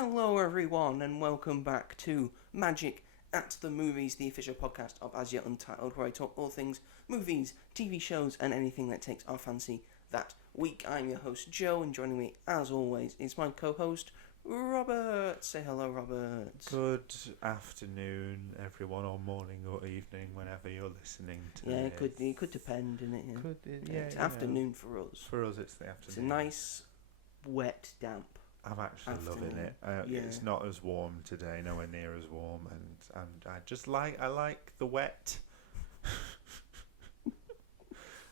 Hello everyone and welcome back to Magic at the Movies, the official podcast of As Yet Untitled, where I talk all things movies, TV shows and anything that takes our fancy that week. I'm your host Joe, and joining me as always is my co-host Robert. Say hello, Robert. Good afternoon everyone, or morning or evening, whenever you're listening to Yeah, this. it could depend, innit? Yeah. It's you afternoon for us. For us it's the afternoon. It's a nice, wet, damp I'm actually afternoon. loving it. Yeah. It's not as warm today, nowhere near as warm, and I like the wet.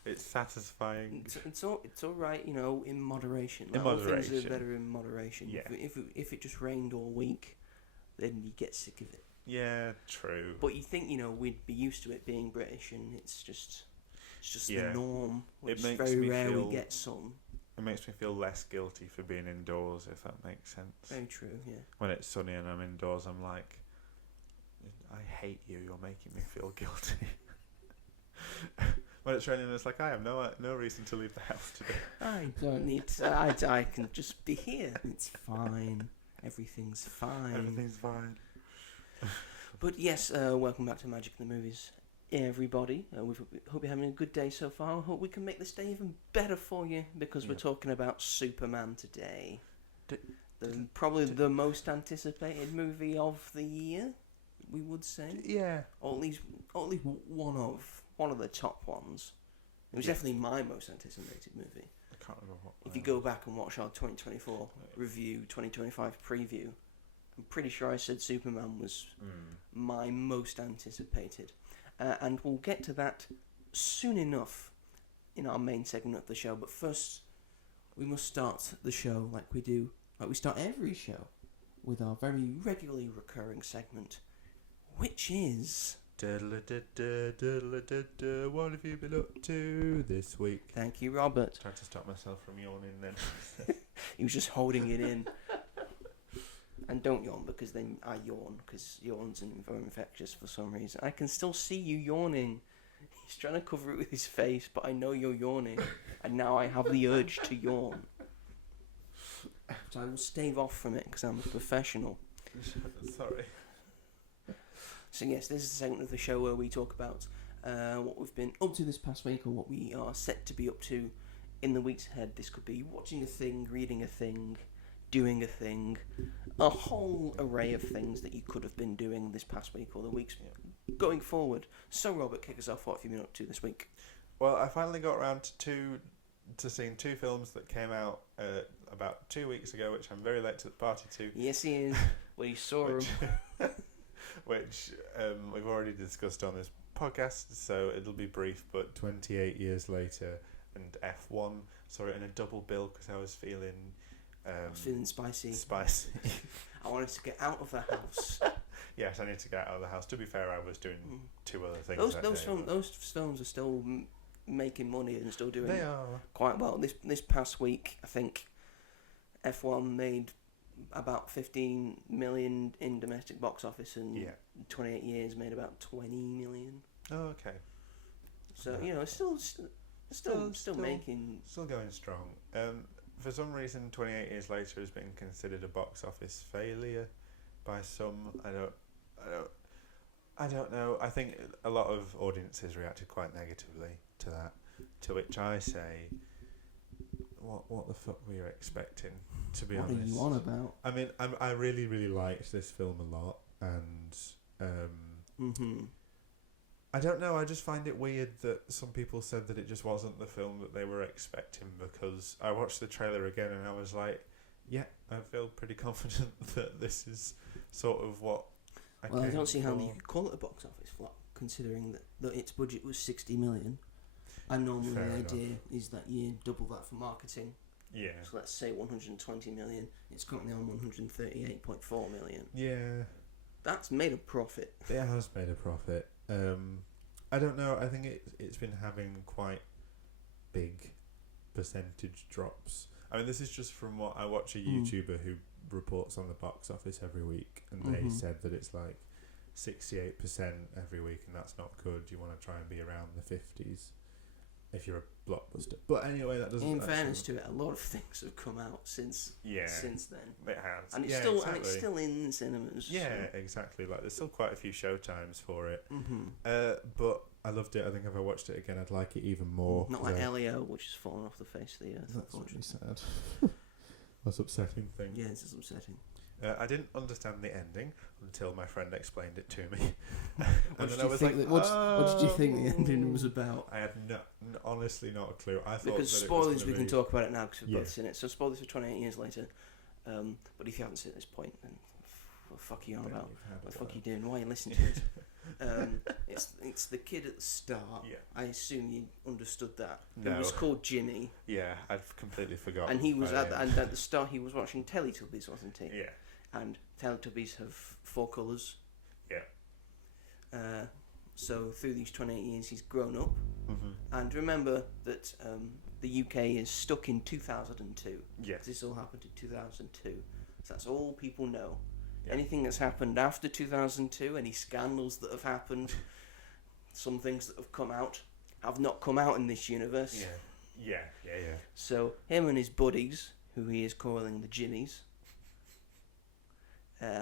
It's satisfying. It's all right, you know, in moderation. In All things moderation. are better in moderation. Yeah. If it just rained all week, then you get sick of it. Yeah, true. But you think, you know, we'd be used to it being British, and it's just Yeah. the norm. Which It makes very me rare feel- we get some. It makes me feel less guilty for being indoors, if that makes sense. Very true, yeah. When it's sunny and I'm indoors, I'm like, I hate you, you're making me feel guilty. When it's raining, it's like, I have no reason to leave the house today. I don't need to. I can just be here. It's fine. Everything's fine. Everything's fine. But yes, welcome back to Magic in the Movies, everybody. We hope you're having a good day so far. I hope we can make this day even better for you, because we're talking about Superman today. Probably the most anticipated movie of the year, we would say. Yeah. Or at least one of the top ones. It was definitely my most anticipated movie. I can't remember what. If you go back and watch our 2024 review, 2025 preview, I'm pretty sure I said Superman was my most anticipated. And we'll get to that soon enough in our main segment of the show. But first, we must start the show like we start every show, with our very regularly recurring segment, which is... What have you been up to this week? Thank you, Robert. Tried to stop myself from yawning then. He was just holding it in. And don't yawn, because then I yawn, because yawns are infectious for some reason. I can still see you yawning. He's trying to cover it with his face, but I know you're yawning. And now I have the urge to yawn. So I will stave off from it, because I'm a professional. Sorry. So yes, this is the segment of the show where we talk about what we've been up to this past week, or what we are set to be up to in the weeks ahead. This could be watching a thing, reading a thing, doing a thing, a whole array of things that you could have been doing this past week or the weeks going forward. So Robert, kick us off. What have you been up to this week? Well, I finally got around to seeing two films that came out about 2 weeks ago, which I'm very late to the party to. Yes, he is. Well, you saw him. Which we've already discussed on this podcast, so it'll be brief. But 28 years later, and F1, saw it in a double bill because I was feeling Spicy. I wanted to get out of the house. Yes, I need to get out of the house. To be fair, I was doing two other things. Those films are still making money and still doing They are quite well. This past week, I think F1 made about 15 million in domestic box office, and 28 years made about 20 million. Oh, okay. So you know, it's still making, still going strong. For some reason, 28 years later has been considered a box office failure by some. I don't know. I think a lot of audiences reacted quite negatively to that. To which I say, what the fuck were you expecting? To be honest, what are you on about? I mean, I really, really liked this film a lot, and I don't know, I just find it weird that some people said that it just wasn't the film that they were expecting, because I watched the trailer again and I was like, yeah, I feel pretty confident that this is sort of what I don't see how you could call it a box office flop, considering that its budget was 60 million. And normally the idea is that you double that for marketing. Yeah. So let's say 120 million. It's currently on 138.4 million. Yeah. That's made a profit. It has made a profit. I don't know. I think it's been having quite big percentage drops. I mean, this is just from what I watch a YouTuber who reports on the box office every week, and they said that it's like 68% every week, and that's not good. You want to try and be around the 50s. if you're a blockbuster. But anyway, that doesn't. In fairness to it, a lot of things have come out since then. It has, and it's still in cinemas. Yeah, so. exactly. Like there's still quite a few showtimes for it. Mm-hmm. But I loved it. I think if I watched it again, I'd like it even more. Not like Leo, which has fallen off the face of the earth. That's really sad. That's upsetting thing. Yeah, it's upsetting. I didn't understand the ending until my friend explained it to me. What did you think the ending was about? I had honestly not a clue. I thought because that spoilers, we can talk about it now because we've both seen it. So spoilers for 28 years later. But if you haven't seen it at this point, then what the fuck are you on about? What the fuck are you doing? Why are you listening to it? It's the kid at the start. Yeah. I assume you understood that. No. It was called Jimmy. Yeah, I've completely forgotten. And he was at the start. He was watching Teletubbies, wasn't he? Yeah. And Teletubbies have 4 colours. Yeah. So through these 28 years, he's grown up. Mm-hmm. And remember that the UK is stuck in 2002. Yes. This all happened in 2002. So that's all people know. Yeah. Anything that's happened after 2002, any scandals that have happened, some things that have come out, have not come out in this universe. Yeah. So him and his buddies, who he is calling the Jimmies,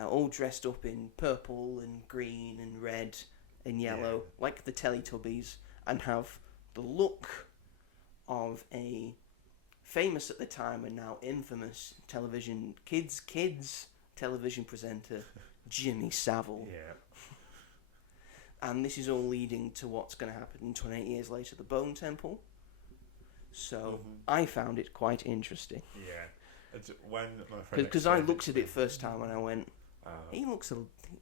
all dressed up in purple and green and red and yellow, like the Teletubbies, and have the look of a famous at the time and now infamous kids television presenter, Jimmy Savile. Yeah. And this is all leading to what's going to happen in 28 years later, the Bone Temple. So I found it quite interesting. Yeah. When my friend because I looked at it first time and I went, he looks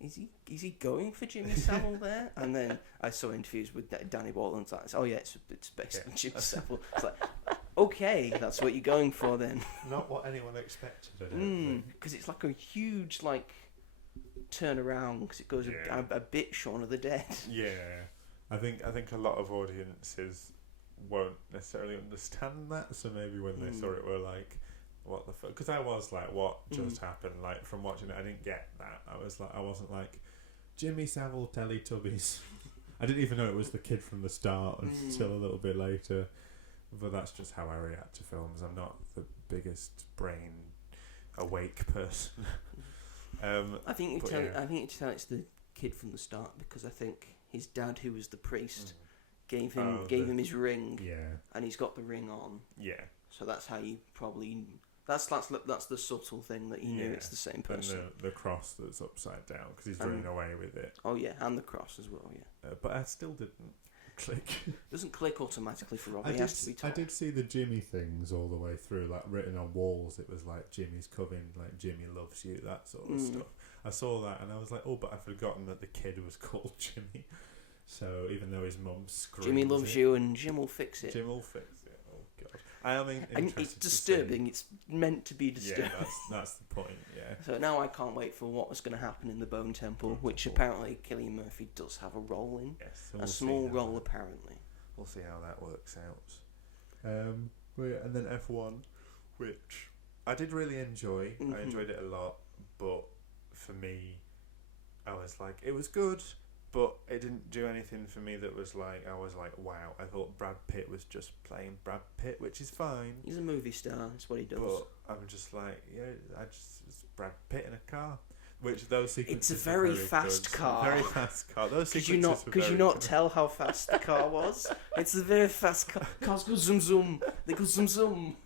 is he going for Jimmy Savile there? And then I saw interviews with Danny Bolton's like, oh yeah, it's based on Jimmy Savile. It's like, okay, that's what you're going for then. Not what anyone expected, I don't think. Because it's like a huge turn around because it goes a bit Shaun of the Dead. Yeah, I think a lot of audiences won't necessarily understand that, so maybe when they saw it were like, what the fuck? Because I was like, what just happened? Like, from watching it, I didn't get that. I wasn't like, Jimmy Savile Teletubbies. I didn't even know it was the kid from the start until a little bit later. But that's just how I react to films. I'm not the biggest brain awake person. I think you tell it's the kid from the start because I think his dad, who was the priest, gave him his ring. Yeah. And he's got the ring on. Yeah. So that's how you probably. That's the subtle thing that you knew it's the same person. And the cross that's upside down because he's running away with it. Oh yeah, and the cross as well. Yeah. But I still didn't click. It doesn't click automatically for Rob. He has to be told. I did see the Jimmy things all the way through, like written on walls. It was like Jimmy's coming, like Jimmy loves you, that sort of stuff. I saw that and I was like, oh, but I'd forgotten that the kid was called Jimmy. So even though his mum screams, Jimmy loves you and Jim will fix it. Jim will fix it. Oh god, I mean, it's disturbing. It's meant to be disturbing. Yeah, that's the point. Yeah. So now I can't wait for what was going to happen in the Bone Temple, which apparently Cillian Murphy does have a role in. Yes, so a small role apparently. We'll see how that works out. And then F1, which I did really enjoy. I enjoyed it a lot, but for me, I was like, it was good, but it didn't do anything for me that was like, I was like, wow. I thought Brad Pitt was just playing Brad Pitt, which is fine. He's a movie star, that's what he does. But I'm just like, it's Brad Pitt in a car. Which those sequences it's a very fast good. car. Very fast car. Those could you not tell how fast the car was? It's a very fast car. Cars go zoom zoom. They go zoom zoom.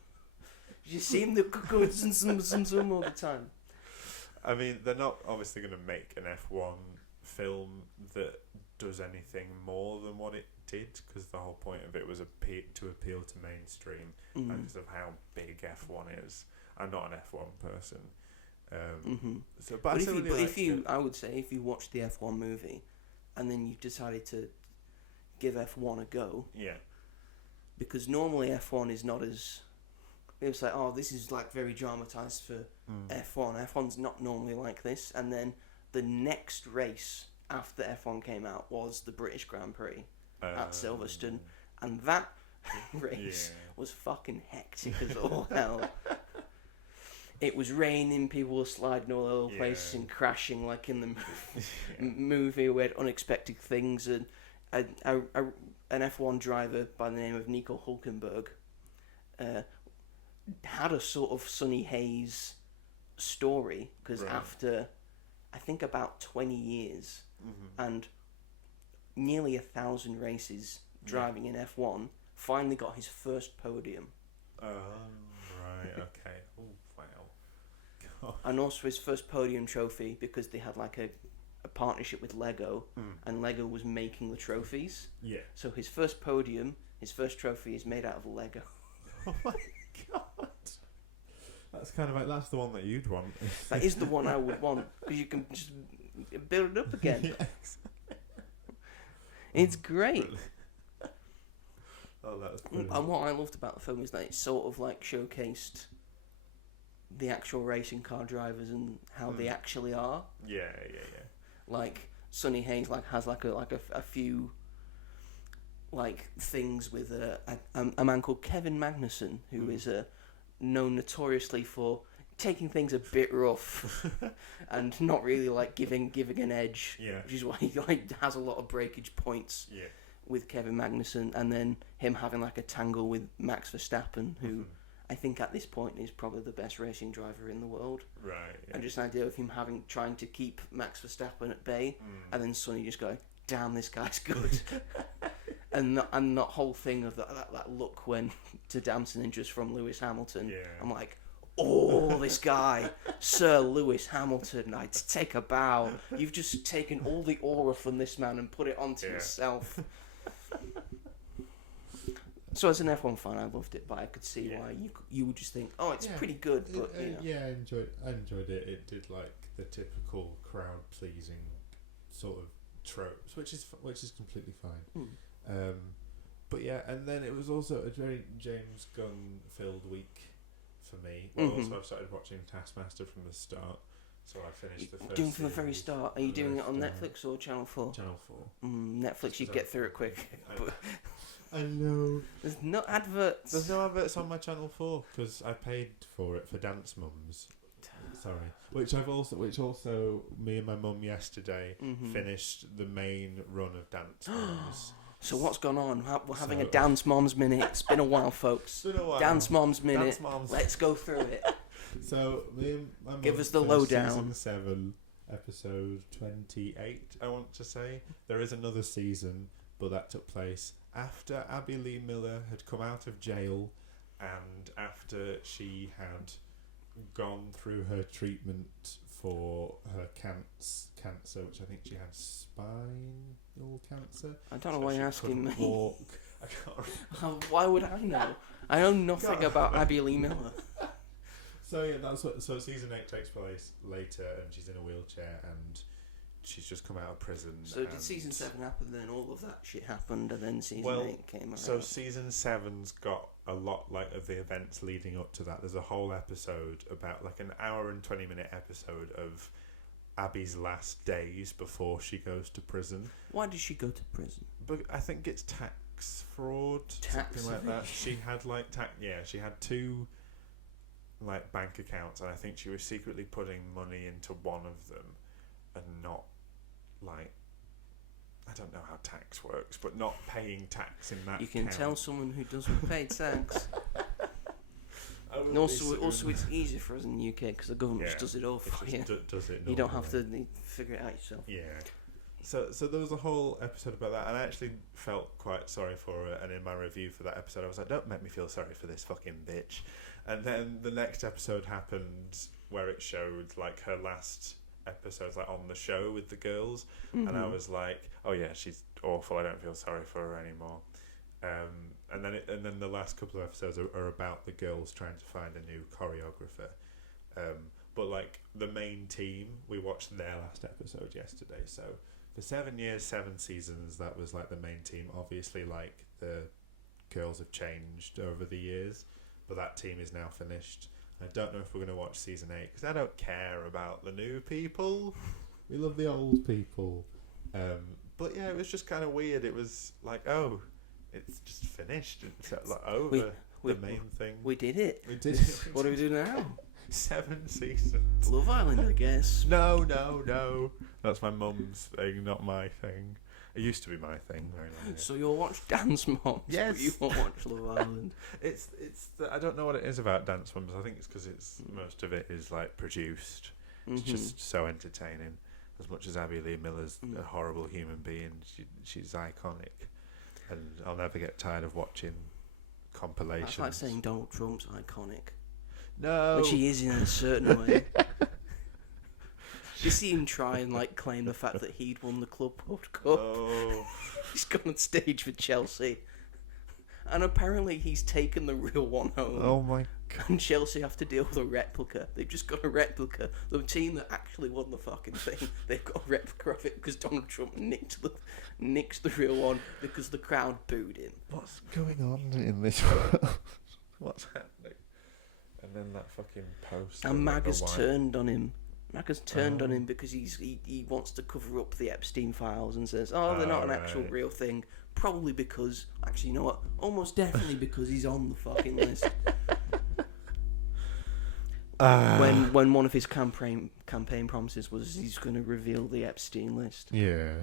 You see them, they go zoom zoom zoom zoom all the time. I mean, they're not obviously going to make an F1 film that does anything more than what it did, because the whole point of it was to appeal to mainstream because of how big F1 is. I'm not an F1 person. So, but I would say if you watch the F1 movie and then you decided to give F1 a go, because normally F1 is not as, it's like, oh, this is like very dramatized for F1. F1's not normally like this. And then the next race after F1 came out was the British Grand Prix at Silverstone, and that race was fucking hectic as all hell. It was raining, people were sliding all over the place and crashing like in the movie. We had unexpected things, and an F1 driver by the name of Nico Hulkenberg had a sort of Sonny Hayes story, because after, I think, about 20 years and nearly 1,000 races driving in F1, finally got his first podium. Oh, right, okay. Oh, wow. God. And also his first podium trophy, because they had like a partnership with Lego, and Lego was making the trophies. Yeah. So his first podium, his first trophy, is made out of Lego. Oh my God. That's kind of like, that's the one that you'd want. That is the one I would want, because you can just build it up again. Yes. It's great. Oh, that's brilliant. And what I loved about the film is that it sort of like showcased the actual racing car drivers and how they actually are. Yeah. Like Sonny Hayes has a few like things with a man called Kevin Magnussen, who is known notoriously for taking things a bit rough and not really like giving an edge. Yeah. Which is why he like has a lot of breakage points. Yeah. With Kevin Magnussen, and then him having like a tangle with Max Verstappen, who I think at this point is probably the best racing driver in the world. Right. Yeah. And just an idea of him trying to keep Max Verstappen at bay, and then Sonny just going, "Damn, this guy's good." and that whole thing of that look when to Dancing Interest from Lewis Hamilton. Yeah. I'm like, oh, this guy, Sir Lewis Hamilton, I'd take a bow. You've just taken all the aura from this man and put it onto yourself. So as an F1 fan, I loved it, but I could see why you would just think, oh, it's pretty good. But I enjoyed it. It did like the typical crowd pleasing sort of tropes, which is completely fine. But yeah, and then it was also a very James Gunn filled week for me. But also I've started watching Taskmaster from the start. So I finished the first. Doing from the very start. Are you doing it on Netflix or Channel 4? Channel 4. Netflix, you get through it quick. I know. There's no adverts. There's no adverts on my Channel 4 because I paid for it for Dance Mums. Sorry. Which also me and my mum yesterday finished the main run of Dance Mums. So what's gone on? We're having a Dance Moms Minute. It's been a while, folks. It's been a while. Dance Moms Minute. Dance Moms. Let's go through it. So me and my mum give us the lowdown. Season 7, episode 28. I want to say there is another season, but that took place after Abby Lee Miller had come out of jail, and after she had gone through her treatment for her cancer, which I think she had spinal cancer. I don't know why you're asking me. Walk. I can't why would I know? I know nothing about Abby Lee Miller. So yeah, so season 8 takes place later, and she's in a wheelchair, and she's just come out of prison. So did season 7 happen then? All of that shit happened, and then season 8 came around. So season 7's got a lot like of the events leading up to that. There's a whole episode about like an hour and 20-minute episode of Abby's last days before she goes to prison. Why did she go to prison? But I think it's tax fraud, something like that. She had like she had 2 like bank accounts, and I think she was secretly putting money into one of them and not like, I don't know how tax works, but not paying tax in that. You can account. tell someone who doesn't pay tax. And also it's easier for us in the UK because the government just does it all for you. Does it? You don't have to figure it out yourself. Yeah. So there was a whole episode about that, and I actually felt quite sorry for her. And in my review for that episode, I was like, "Don't make me feel sorry for this fucking bitch." And then the next episode happened where it showed like her last episodes like on the show with the girls, and I was like, "Oh yeah, she's awful. I don't feel sorry for her anymore." And then the last couple of episodes are about the girls trying to find a new choreographer. But like the main team, we watched their last episode yesterday. So for 7 years, 7 seasons, that was like the main team. Obviously, like the girls have changed over the years, but that team is now finished. I don't know if we're going to watch season 8 because I don't care about the new people. We love the old people. But yeah, it was just kind of weird. It was like, oh, it's just finished. It's like over the main thing. We did it. We did it. What do we do now? 7 seasons. Love Island, I guess. No. That's my mum's thing, not my thing. It used to be my thing very long ago. So you'll watch Dance Moms, Yes. but you won't watch Love Island. I don't know what it is about Dance Moms. I think it's because most of it is like produced. It's just so entertaining. As much as Abby Lee Miller's a horrible human being, she's iconic, and I'll never get tired of watching compilations. That's like saying Donald Trump's iconic, No, which he is in a certain way. You see him try and like claim the fact that he'd won the Club World Cup. Oh. He's gone on stage for Chelsea, and apparently he's taken the real one home. Oh my god! And Chelsea have to deal with a replica. They've just got a replica. The team that actually won the fucking thing, they've got a replica of it because Donald Trump nicked the real one because the crowd booed him. What's going on in this world? What's happening? And then that fucking post. And MAGA's turned on him. MAGA's turned on him because he wants to cover up the Epstein files and says, they're not an actual real thing. Probably because, actually, you know what? Almost definitely because he's on the fucking list. When one of his campaign promises was he's going to reveal the Epstein list. Yeah.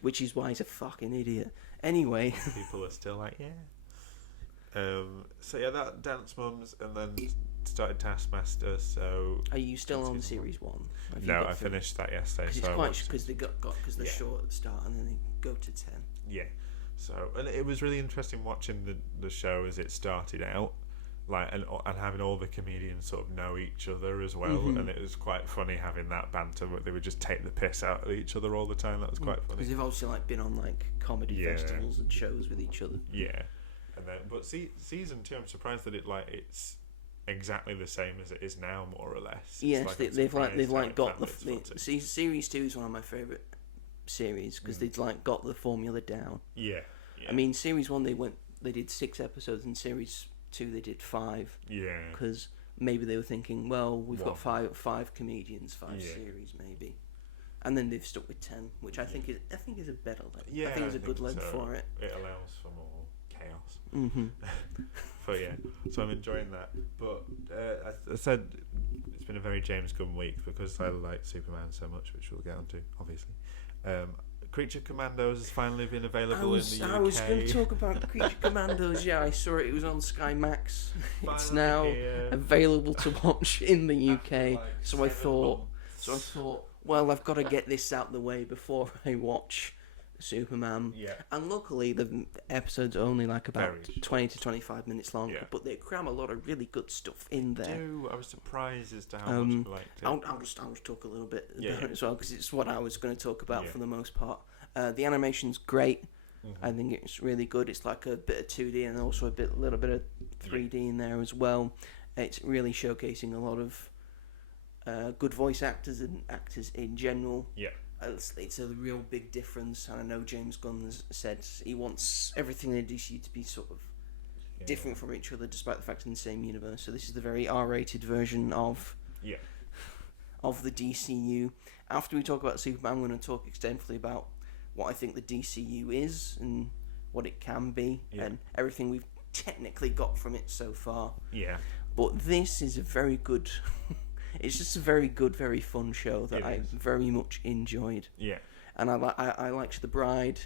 Which is why he's a fucking idiot. Anyway. People are still like, yeah. So yeah, that Dance Moms, and then started Taskmaster. So are you still on series 1? No, I finished that yesterday. Because it's quite because they got because they're short at the start and then they go to 10. Yeah. So and it was really interesting watching the show as it started out, like and having all the comedians sort of know each other as well, and it was quite funny having that banter where they would just take the piss out of each other all the time. That was quite funny. Because they've obviously like been on like comedy festivals and shows with each other. Yeah. And then, but season 2, I'm surprised that it's exactly the same as it is now, more or less. Yes, they've got the series 2 is one of my favourite series because they've like got the formula down. Yeah. I mean, series 1 they did 6 episodes, and series 2 they did 5. Yeah. Because maybe they were thinking, well, we've got five comedians, 5 series maybe. And then they've stuck with 10, which I think is a better length. Yeah, I think it's a good length for it. It allows for more chaos. But yeah, so I'm enjoying that. But I said it's been a very James Gunn week because I like Superman so much, which we'll get onto, obviously. Creature Commandos has finally been available in the UK. I was going to talk about Creature Commandos. Yeah, I saw it. It was on Sky Max. It's now available to watch in the UK. So I thought, well, I've got to get this out the way before I watch Superman. Yeah. And luckily, the episodes are only like about 20 to 25 minutes long, but they cram a lot of really good stuff in there. I was surprised as to how much I liked it. I'll just talk a little bit about it as well, because it's what I was going to talk about for the most part. The animation's great. I think it's really good. It's like a bit of 2D and also a little bit of 3D in there as well. It's really showcasing a lot of good voice actors and actors in general. Yeah. It's a real big difference, and I know James Gunn has said he wants everything in DCU to be sort of different from each other, despite the fact in the same universe. So this is the very R-rated version of the DCU. After we talk about Superman, I'm going to talk extensively about what I think the DCU is and what it can be, and everything we've technically got from it so far. Yeah. But this is a very good... It's just a very good, very fun show that I very much enjoyed. Yeah. And I liked The Bride,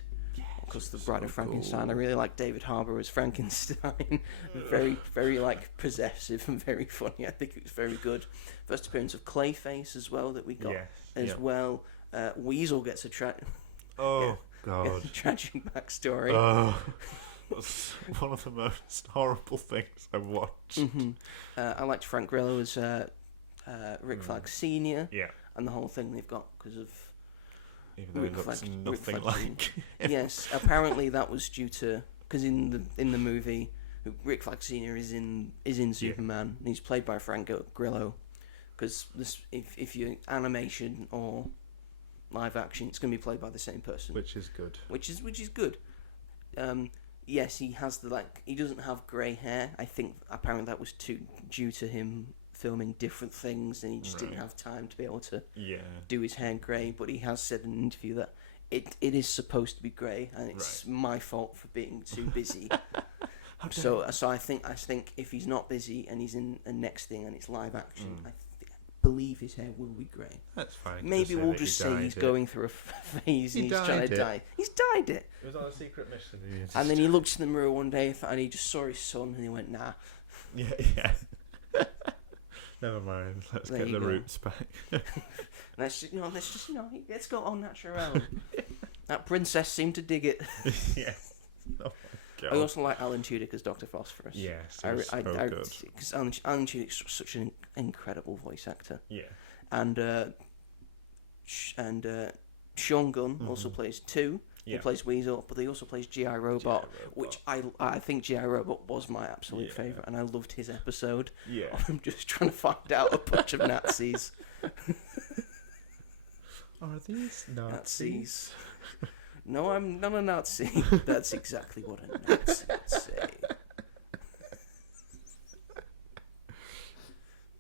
because The Bride of Frankenstein. Cool. I really like David Harbour as Frankenstein. Very, very like possessive and very funny. I think it was very good. First appearance of Clayface as well that we got as well. Weasel gets a tragic backstory. That's one of the most horrible things I've watched. I liked Frank Grillo as Rick Flag Senior, and the whole thing they've got because of even though he looks nothing like him. Yes, apparently that was due to because in the movie Rick Flag Senior is in Superman and he's played by Frank Grillo, because if you're animation or live action, it's going to be played by the same person, which is good. Yes, he has he doesn't have grey hair. I think apparently that was due to him filming different things, and he just didn't have time to be able to do his hair grey. But he has said in an interview that it is supposed to be grey, and it's my fault for being too busy. So I think if he's not busy and he's in the next thing and it's live action, believe his hair will be grey. That's fine. Maybe we'll just say he's going through a phase and he's trying to dye. He's dyed it. It was on a secret mission. And then he looked in the mirror one day and he just saw his son and he went, nah. Yeah. Never mind. Let's get the roots back. let's go on natural. That princess seemed to dig it. Yeah. Oh my God. I also like Alan Tudyk as Dr. Phosphorus. Yes, so good. Because Alan Tudyk's such an incredible voice actor. Yeah. And Sean Gunn also plays 2. He plays Weasel, but he also plays G.I. Robot, which I think G.I. Robot was my absolute favourite, and I loved his episode of him just trying to find out a bunch of Nazis. Are these Nazis? No, I'm not a Nazi. That's exactly what a Nazi would say.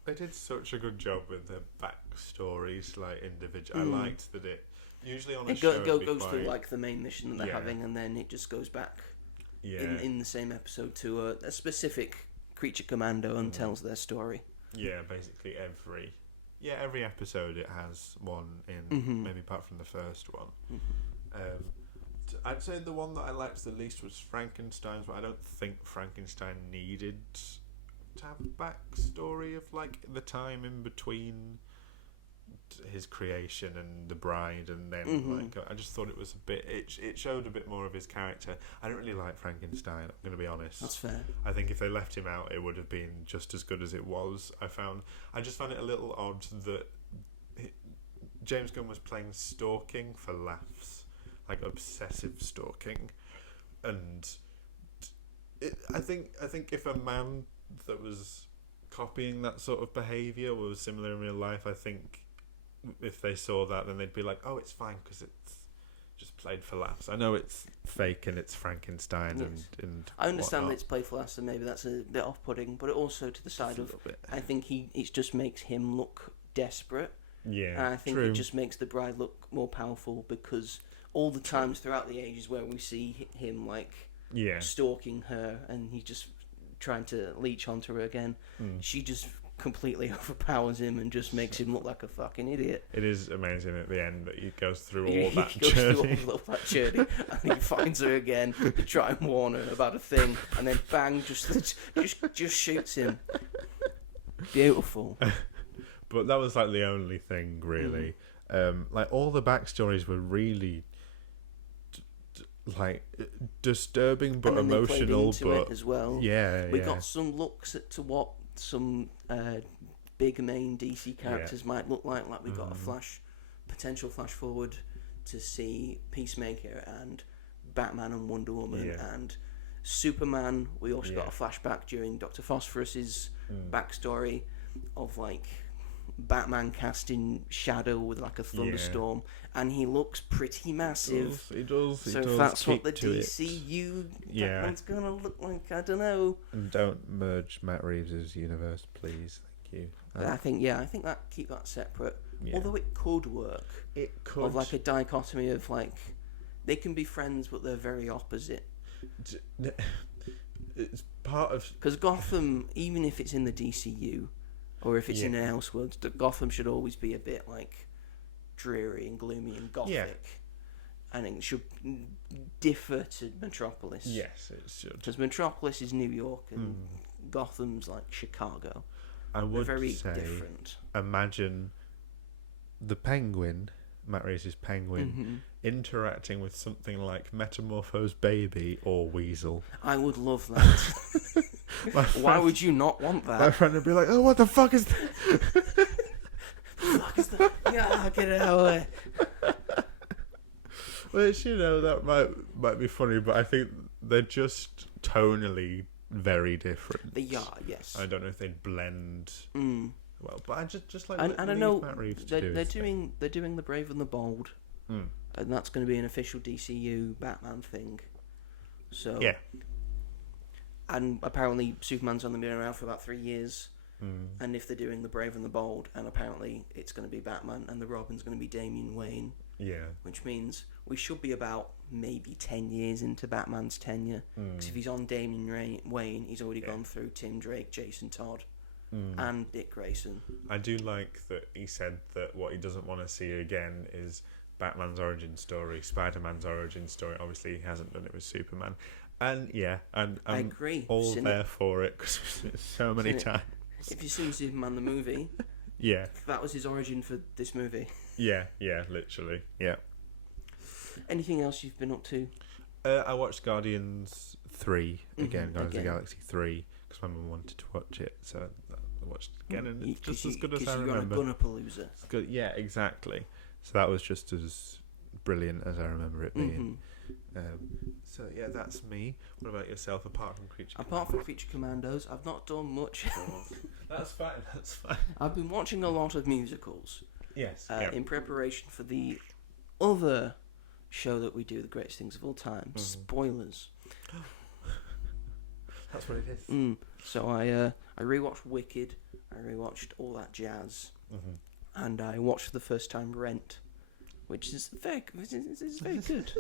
They did such a good job with the backstories, like individual. I liked that it usually on a show goes through like the main mission that they're having, and then it just goes back in the same episode to a specific creature commando and tells their story. Yeah, basically every episode it has one in, maybe apart from the first one. I'd say the one that I liked the least was Frankenstein's, but I don't think Frankenstein needed to have a backstory of like the time in between his creation and the bride, and then like I just thought it was a bit. It showed a bit more of his character. I don't really like Frankenstein. I'm going to be honest. That's fair. I think if they left him out, it would have been just as good as it was. I just found it a little odd that James Gunn was playing stalking for laughs, like obsessive stalking, and I think if a man that was copying that sort of behaviour was similar in real life, I think if they saw that, then they'd be like, oh, it's fine because it's just played for laughs. I know it's fake and it's Frankenstein and I understand whatnot. that it's played for laughs and maybe that's a bit off-putting, but it also to the side of I think it just makes him look desperate. Yeah, and I think it just makes the bride look more powerful because all the times throughout the ages where we see him like stalking her and he's just trying to leech onto her again, she just completely overpowers him and just makes him look like a fucking idiot. It is amazing at the end that he goes through all He that goes journey. through all of that journey and he finds her again to try and warn her about a thing, and then bang, just shoots him. Beautiful. But that was like the only thing really. Like all the backstories were really like disturbing but and emotional, but it as well. We got some looks to what some big main DC characters might look like. Like we got a potential flash forward to see Peacemaker and Batman and Wonder Woman and Superman. We also got a flashback during Dr. Phosphorus's backstory of like Batman casting shadow with like a thunderstorm, and he looks pretty massive. He does. So if that's what the DCU Batman's gonna look like, I don't know. And don't merge Matt Reeves' universe, please. Thank you. I think that keep that separate. Yeah. Although it could work. It could. Of like a dichotomy of like they can be friends, but they're very opposite. It's part of because Gotham, even if it's in the DCU. Or if it's in an Elseworlds, Gotham should always be a bit like dreary and gloomy and gothic, and it should differ to Metropolis. Yes, it should. Because Metropolis is New York and Gotham's like Chicago. I would They're very say, different. Imagine the Penguin, Matt Reeves' Penguin, interacting with something like Metamorpho's Baby or Weasel. I would love that. Why would you not want that? My friend would be like, "Oh, what the fuck is that?" Yeah, get it out of the way. Which, that might be funny, but I think they're just tonally very different. They are, yes. I don't know if they'd blend well, but I just like and I know Matt Reeves they're doing The Brave and the Bold, and that's going to be an official DCU Batman thing. So yeah. And apparently Superman's only been around for about 3 years. And if they're doing The Brave and the Bold, and apparently it's going to be Batman, and the Robin's going to be Damian Wayne. Yeah. Which means we should be about maybe 10 years into Batman's tenure. Because if he's on Damian Wayne, he's already gone through Tim Drake, Jason Todd. and Dick Grayson. I do like that he said that what he doesn't want to see again is Batman's origin story, Spider-Man's origin story. Obviously, he hasn't done it with Superman. And I'm I agree. all there for it because so many times. If you've seen Superman the movie, yeah, that was his origin for this movie. Yeah, literally, yeah. Anything else you've been up to? I watched Guardians 3 again, Guardians of the Galaxy 3, because my mum wanted to watch it, so I watched it again, and it's just as good as I remember. You're on a Gunner-palooza. Good, yeah, exactly. So that was just as brilliant as I remember it being. So yeah, that's me. What about yourself, apart from Creature Commandos? Apart from Creature Commandos, I've not done much. That's fine. I've been watching a lot of musicals. Yes. In preparation for the other show that we do, The Greatest Things of All Time. Spoilers. That's what it is. So I rewatched Wicked. I rewatched All That Jazz. And I watched for the first time Rent, which is very good. It's very good.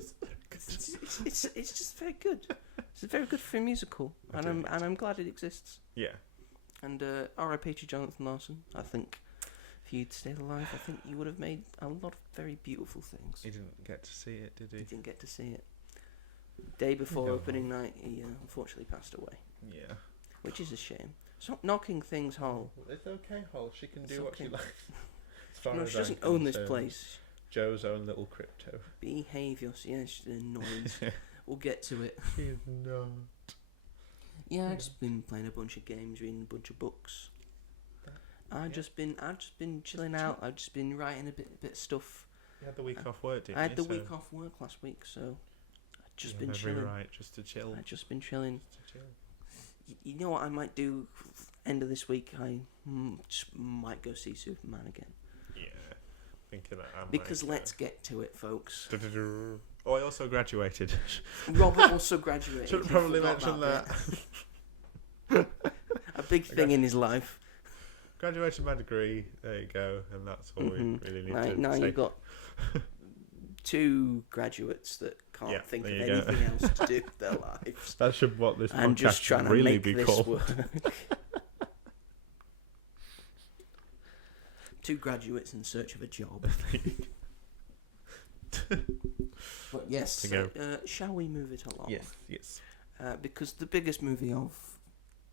It's just very good. It's very good for a musical, and I'm glad it exists. Yeah. And R.I.P. to Jonathan Larson. I think if you'd stayed alive, I think you would have made a lot of very beautiful things. He didn't get to see it, did he? He didn't get to see it. Day before opening night, he unfortunately passed away. Yeah. Which is a shame. Stop knocking things, Hall. It's okay, Hall. She can do what she likes. No, she doesn't own this place. Joe's own little crypto. Behave yourself. Yeah, she's annoying. We'll get to it. She's not. Yeah, I've just been playing a bunch of games, reading a bunch of books. I've just been chilling out. I've just been writing a bit of stuff. You had the week off work, didn't you? I had the week off work last week, so I've just been chilling. Right, just to chill. I've just been chilling. Just to chill. You know what I might do? End of this week, I just might go see Superman again. Yeah, thinking that. Because let's get to it, folks. Oh, I also graduated. Robert also graduated. Should probably mention that. A big thing in his life. Graduated my degree. There you go, and that's all we really need to now say. you've got 2 graduates that can't think of anything else to do with their lives. That should what this and podcast just trying should really to make be this called. Work. 2 graduates in search of a job. But yes, shall we move it along? Yes. Because the biggest movie of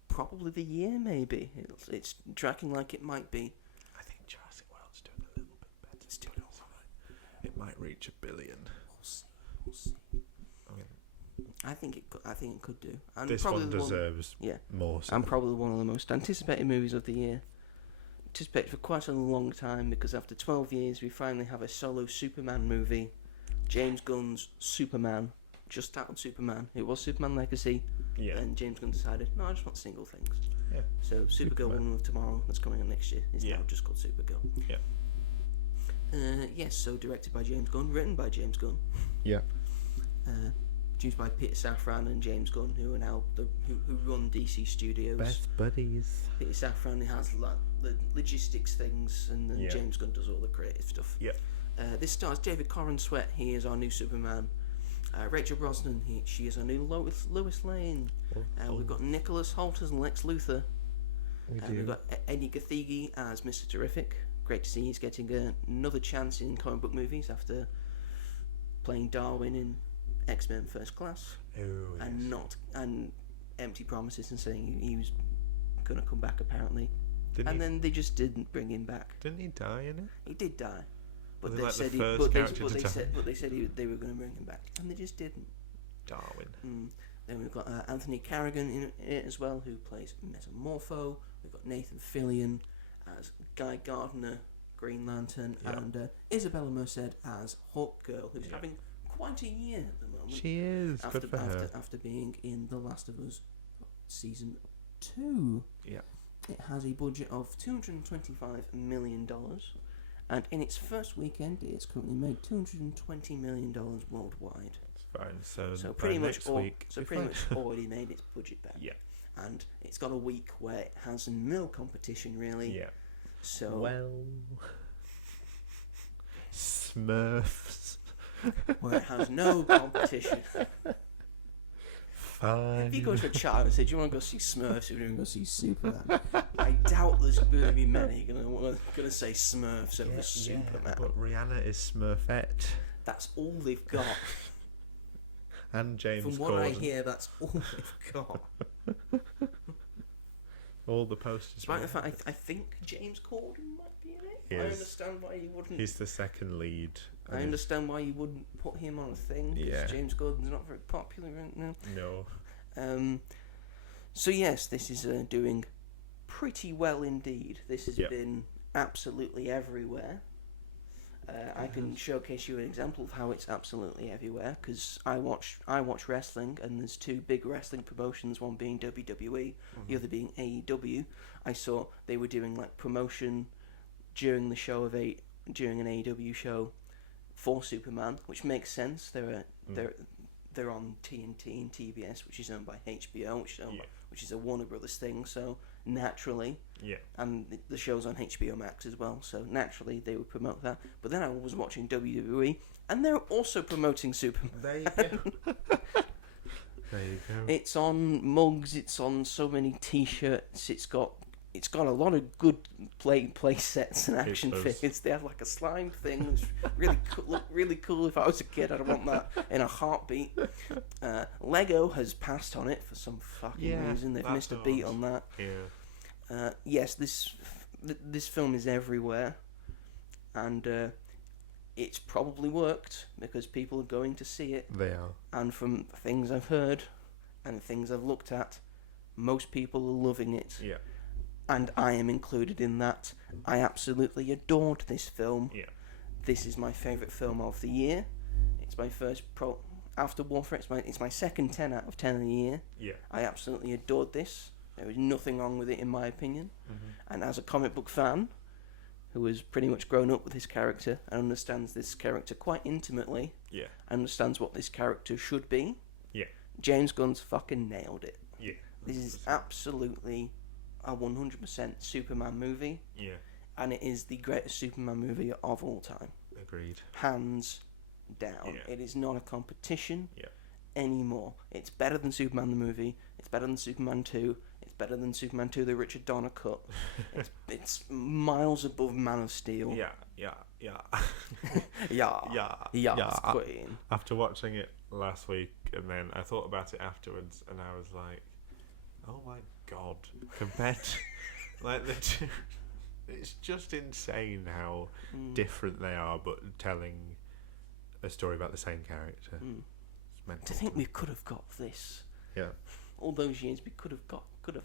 probably the year, maybe it's tracking like it might be. I think Jurassic World's doing a little bit better. It's doing alright. It might reach 1 billion. We'll see. I mean, I think it could do. And this probably one deserves more. So. And probably one of the most anticipated movies of the year. Anticipated for quite a long time, because after 12 years we finally have a solo Superman movie. James Gunn's Superman, just titled Superman. It was Superman Legacy. Yeah. And James Gunn decided, no, I just want single things. Yeah. So Supergirl Woman of Tomorrow, that's coming on next year, is now just called Supergirl. Yeah. Yes, so directed by James Gunn, written by James Gunn. Yeah. Produced by Peter Safran and James Gunn, who are now who run DC Studios. Best buddies. Peter Safran has the logistics things, and then James Gunn does all the creative stuff. Yeah. This stars David Corran Sweat. He is our new Superman. Rachel Brosnan. She is our new Lois Lane. We've got Nicholas Hoult as Lex Luthor. We've got Eddie Gathegi as Mr. Terrific. Great to see he's getting another chance in comic book movies after playing Darwin in X-Men First Class. And empty promises and saying he was going to come back apparently. Then they just didn't bring him back. Didn't he die in it? He did die. But Was they like said the first they said they were going to bring him back, and they just didn't. Darwin. Then we've got Anthony Carrigan in it as well, who plays Metamorpho. We've got Nathan Fillion as Guy Gardner, Green Lantern, and Isabella Merced as Hawk Girl, who's having quite a year at the moment. She is. Good for her. After being in The Last of Us season 2. Yeah. It has a budget of $225 million. And in its first weekend, it's currently made $220 million worldwide. That's fine. So pretty much week. So pretty much already made its budget back. Yeah. And it's got a week where it has no competition really. Yeah. So Smurfs. where it has no competition. fine. If you go to a child and say, "Do you want to go see Smurfs?" You're going to go see Superman. I doubt there's going to be many going to say Smurfs over Superman. Yeah, but Rihanna is Smurfette. That's all they've got. And James Corden. From what I hear, that's all they've got. All the posters. Despite the fact, I think James Corden might be in it. He I is. understand why you wouldn't. He's the second lead. I understand why you wouldn't put him on a thing. Because James Corden not very popular right now. No. So yes, this is doing pretty well indeed. This has been absolutely everywhere. I can showcase you an example of how it's absolutely everywhere, because I watch wrestling, and there's two big wrestling promotions, one being WWE, the other being AEW. I saw they were doing like promotion during the show of during an AEW show for Superman, which makes sense. They're on TNT and TBS, which is owned by HBO, which is a Warner Brothers thing. So naturally, and the show's on HBO Max as well. So naturally, they would promote that. But then I was watching WWE, and they're also promoting Superman. There you go. There you go. It's on mugs. It's on so many T-shirts. It's got a lot of good play sets and action figures. They have like a slime thing. It's really cool. If I was a kid, I'd want that in a heartbeat. Lego has passed on it for some fucking reason. They've missed a beat on that. Yeah. Yes, this film is everywhere, and it's probably worked because people are going to see it. They are. And from things I've heard and things I've looked at, most people are loving it. Yeah. And I am included in that. I absolutely adored this film. Yeah. This is my favourite film of the year. It's my first after Warfare. It's my second 10 out of 10 of the year. Yeah. I absolutely adored this. There was nothing wrong with it in my opinion. Mm-hmm. And as a comic book fan, who has pretty much grown up with this character and understands this character quite intimately, understands what this character should be, James Gunn's fucking nailed it. Yeah. This is absolutely a 100% Superman movie. Yeah. And it is the greatest Superman movie of all time. Agreed. Hands down. Yeah. It is not a competition anymore. It's better than Superman the movie. It's better than Superman 2. It's better than Superman 2, the Richard Donner cut. It's miles above Man of Steel. Queen. After watching it last week, and then I thought about it afterwards, and I was like, oh my god, compared to, like, the two, it's just insane how different they are, but telling a story about the same character. It's mental. To think we could have got this. Yeah. All those years we could have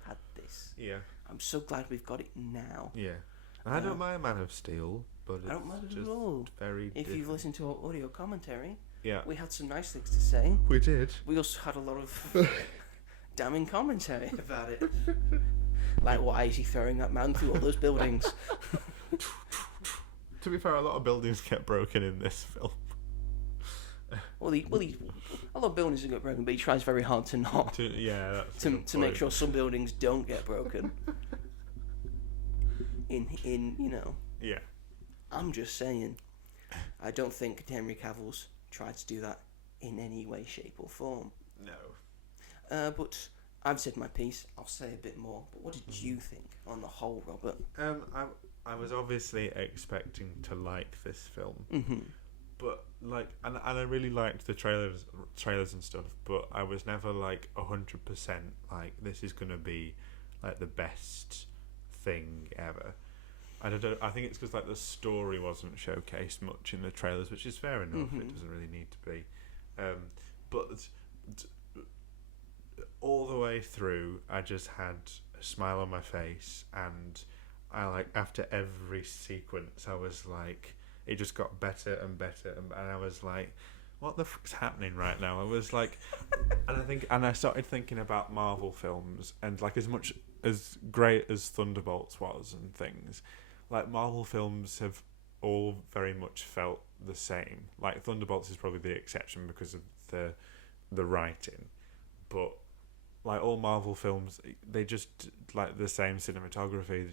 had this. Yeah. I'm so glad we've got it now. Yeah. I don't mind Man of Steel, but it's I don't mind it just at all. very If different. you've listened to our audio commentary, we had some nice things to say. We did. We also had a lot of damning commentary about it. Like, why is he throwing that man through all those buildings? To be fair, a lot of buildings get broken in this film. Well, a lot of buildings get broken, but he tries very hard to not. To make sure some buildings don't get broken. Yeah. I'm just saying, I don't think Henry Cavill's tried to do that in any way, shape, or form. No. But I've said my piece. I'll say a bit more. But what did you think on the whole, Robert? I was obviously expecting to like this film, but like, and I really liked the trailers and stuff. But I was never like 100% like this is gonna be like the best thing ever. I don't know. I think it's because like the story wasn't showcased much in the trailers, which is fair enough. It doesn't really need to be, but all the way through, I just had a smile on my face, and I like after every sequence, I was like, it just got better and better, and I was like, what the fuck's happening right now? I was like, and I started thinking about Marvel films, and like as great as Thunderbolts was and things, like Marvel films have all very much felt the same. Like Thunderbolts is probably the exception because of the writing, but like all Marvel films, they just like the same cinematography.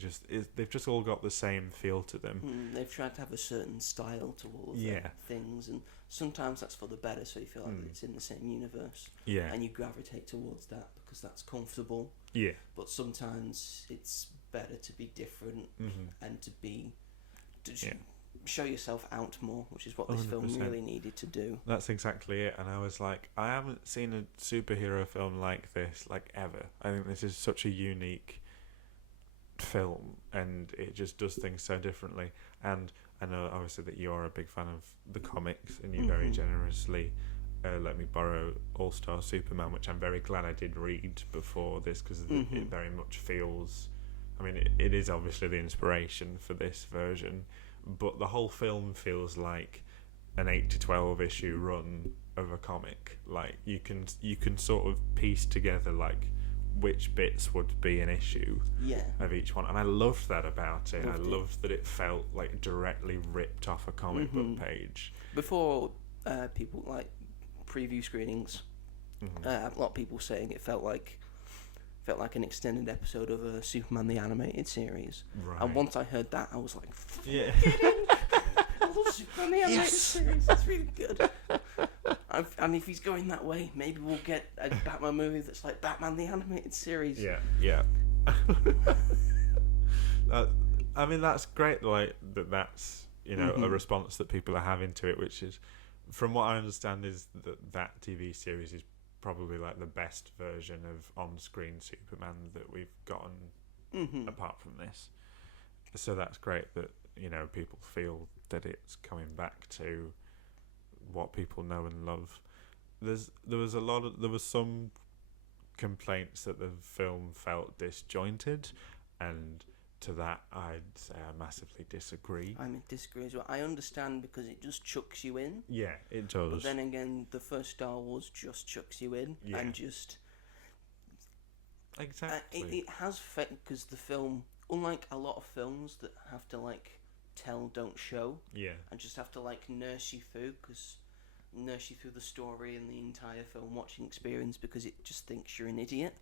They've just all got the same feel to them. They've tried to have a certain style to all of their things, and sometimes that's for the better. So you feel like it's in the same universe, and you gravitate towards that because that's comfortable. Yeah. But sometimes it's better to be different and to show yourself out more, which is what this 100%. film really needed to do. That's exactly it. And I was like, I haven't seen a superhero film like this, like, ever. I think this is such a unique film, and it just does things so differently. And I know, obviously, that you are a big fan of the comics, and you very generously let me borrow All-Star Superman, which I'm very glad I did read before this, because it very much feels... I mean, it is obviously the inspiration for this version, but the whole film feels like an 8 to 12 issue run of a comic. Like, you can sort of piece together like which bits would be an issue of each one, and I loved that about it. I loved that it felt like directly ripped off a comic book page. Before people like preview screenings, a lot of people saying it felt like an extended episode of a Superman the Animated Series. Right. And once I heard that, I was like, yeah. I love Superman the Animated Series. That's really good. And if he's going that way, maybe we'll get a Batman movie that's like Batman the Animated Series. Yeah. I mean, that's great. Like that's a response that people are having to it, which is, from what I understand, is that TV series is probably like the best version of on-screen Superman that we've gotten apart from this. So that's great that people feel that it's coming back to what people know and love. There was some complaints that the film felt disjointed, and to that I'd say I massively disagree. I disagree as well. I understand because it just chucks you in. Yeah, it does. But then again, the first Star Wars just chucks you in and just... Exactly. It has because the film, unlike a lot of films that have to like tell, don't show, and just have to like nurse you through the story and the entire film watching experience because it just thinks you're an idiot.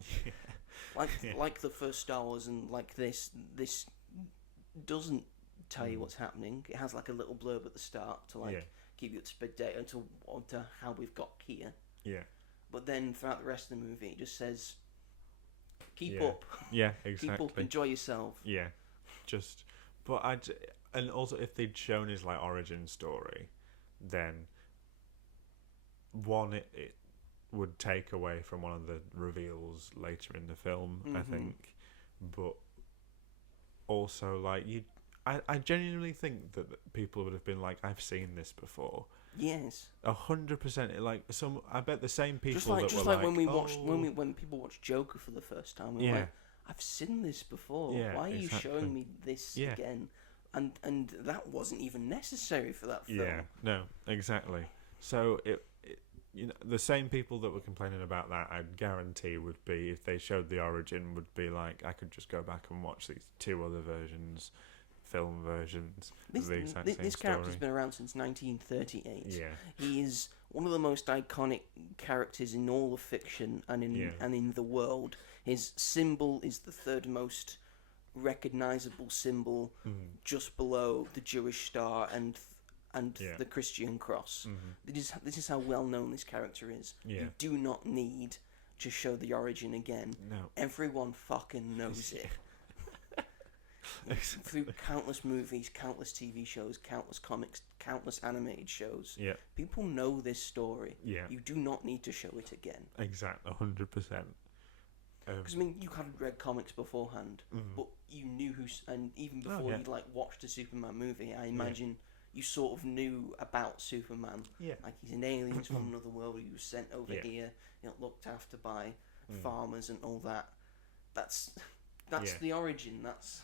Like the first Star Wars, and like this doesn't tell you what's happening. It has like a little blurb at the start to like keep you up to speed data to how we've got here. Yeah. But then throughout the rest of the movie, it just says, keep up. Yeah, exactly. Keep up, enjoy yourself. Yeah. And also if they'd shown his like origin story, then one, it would take away from one of the reveals later in the film, I think. But also, like, I genuinely think that people would have been like, I've seen this before. Yes. 100%. Like, I bet the same people when people watch Joker for the first time, we're like, I've seen this before. Yeah, why are you showing me this again? And that wasn't even necessary for that film. Yeah, no, exactly. So the same people that were complaining about that, I guarantee, would be, if they showed the origin, would be like, I could just go back and watch these two other versions, film versions of the exact same story. This character's been around since 1938. Yeah. He is one of the most iconic characters in all of fiction and in the world. His symbol is the third most recognizable symbol, just below the Jewish star and the Christian cross. This is how well known this character is. You do not need to show the origin again. No. Everyone fucking knows it. Through countless movies, countless TV shows, countless comics, countless animated shows. Yeah. People know this story. Yeah. You do not need to show it again. Exactly, 100%. Because you had read comics beforehand, but you knew and even before you like watched a Superman movie, I imagine you sort of knew about Superman. Yeah. Like, he's an alien from another world. He was sent over here, looked after by farmers and all that. That's the origin. That's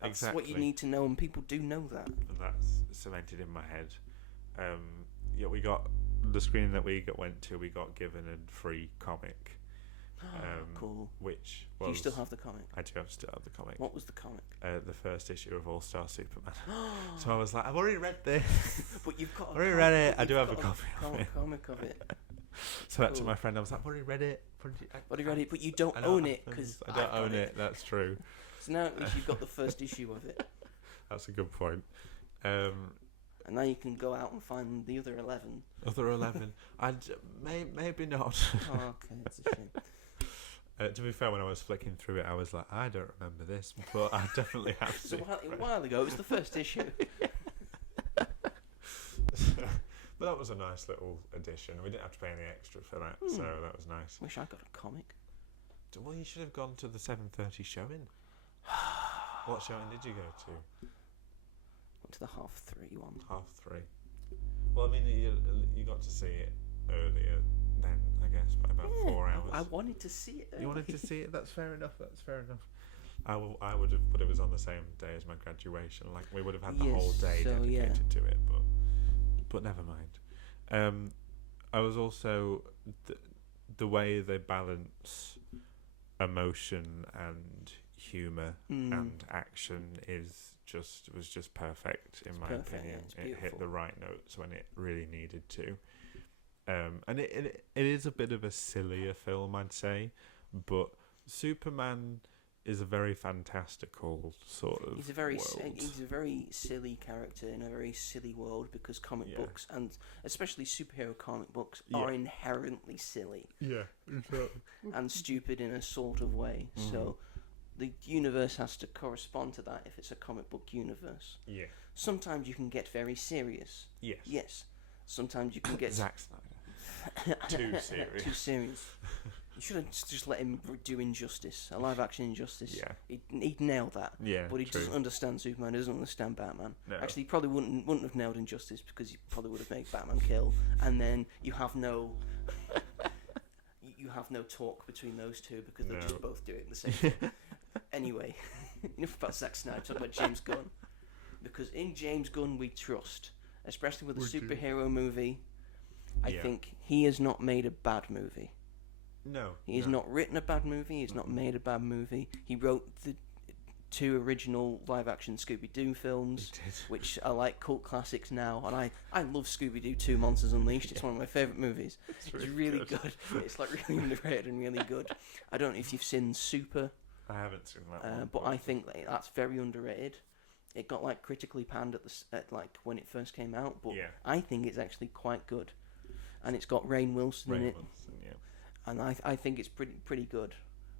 exactly what you need to know, and people do know that. That's cemented in my head. We got the screening that we went to. We got given a free comic. Cool. Which was, do you still have the comic? I do still have the comic. What was the comic? The first issue of All-Star Superman. So I was like, I've already read this. But you've got. I've already read it. I do have a copy of it. Comic of it. So that to Cool. my friend, I was like, "I've already read it. But you read it, but you don't I know own what it happens. because I don't own it. That's true. So now at least you've got the first issue of it, That's a good point. and now you can go out and find the other 11. Other 11, maybe not. Oh, okay, that's a shame. To be fair, when I was flicking through it, I was like, I don't remember this, but I definitely have So to. a while ago, it was the first issue. But that was a nice little addition. We didn't have to pay any extra for that, so that was nice. Wish I got a comic. Well, you should have gone to the 7:30 showing. What showing did you go to? Went to the 3:30 one. 3:30. Well, I mean, you got to see it earlier then, I guess, by about 4 hours. I wanted to see it. You wanted to see it? That's fair enough. I would have, but it was on the same day as my graduation. Like, we would have had the whole day dedicated to it, but never mind. I was also the way they balance emotion and humour and action was just perfect in my opinion. It hit the right notes when it really needed to. And it is a bit of a sillier film, I'd say, but Superman is a very fantastical sort of He's a very silly character in a very silly world because comic books, and especially superhero comic books, are inherently silly. Yeah, exactly. And stupid in a sort of way. So the universe has to correspond to that if it's a comic book universe. Yeah. Sometimes you can get very serious. Yes. Yes. Sometimes you can get Zack Snyder. Too serious. Too serious. You should have just let him do Injustice, a live-action Injustice. Yeah. He'd nailed that. Yeah, but he true. doesn't understand Superman. He doesn't understand Batman. No. Actually, he probably wouldn't have nailed Injustice because he probably would have made Batman kill, and then you have no talk between those two because they're just both doing the same thing. Anyway, enough about Zack Snyder. Talk about James Gunn, because in James Gunn we trust, especially with a superhero movie. I think he has not made a bad movie. No. He has not written a bad movie. He's not made a bad movie. He wrote the 2 original live-action Scooby-Doo films, which are like cult classics now. And I love Scooby-Doo 2 Monsters Unleashed. It's one of my favourite movies. It's really good. It's like really underrated and really good. I don't know if you've seen Super. I haven't seen that one. But I think that's very underrated. It got like critically panned at like when it first came out, but I think it's actually quite good. And it's got Rainn Wilson in it. And I think it's pretty good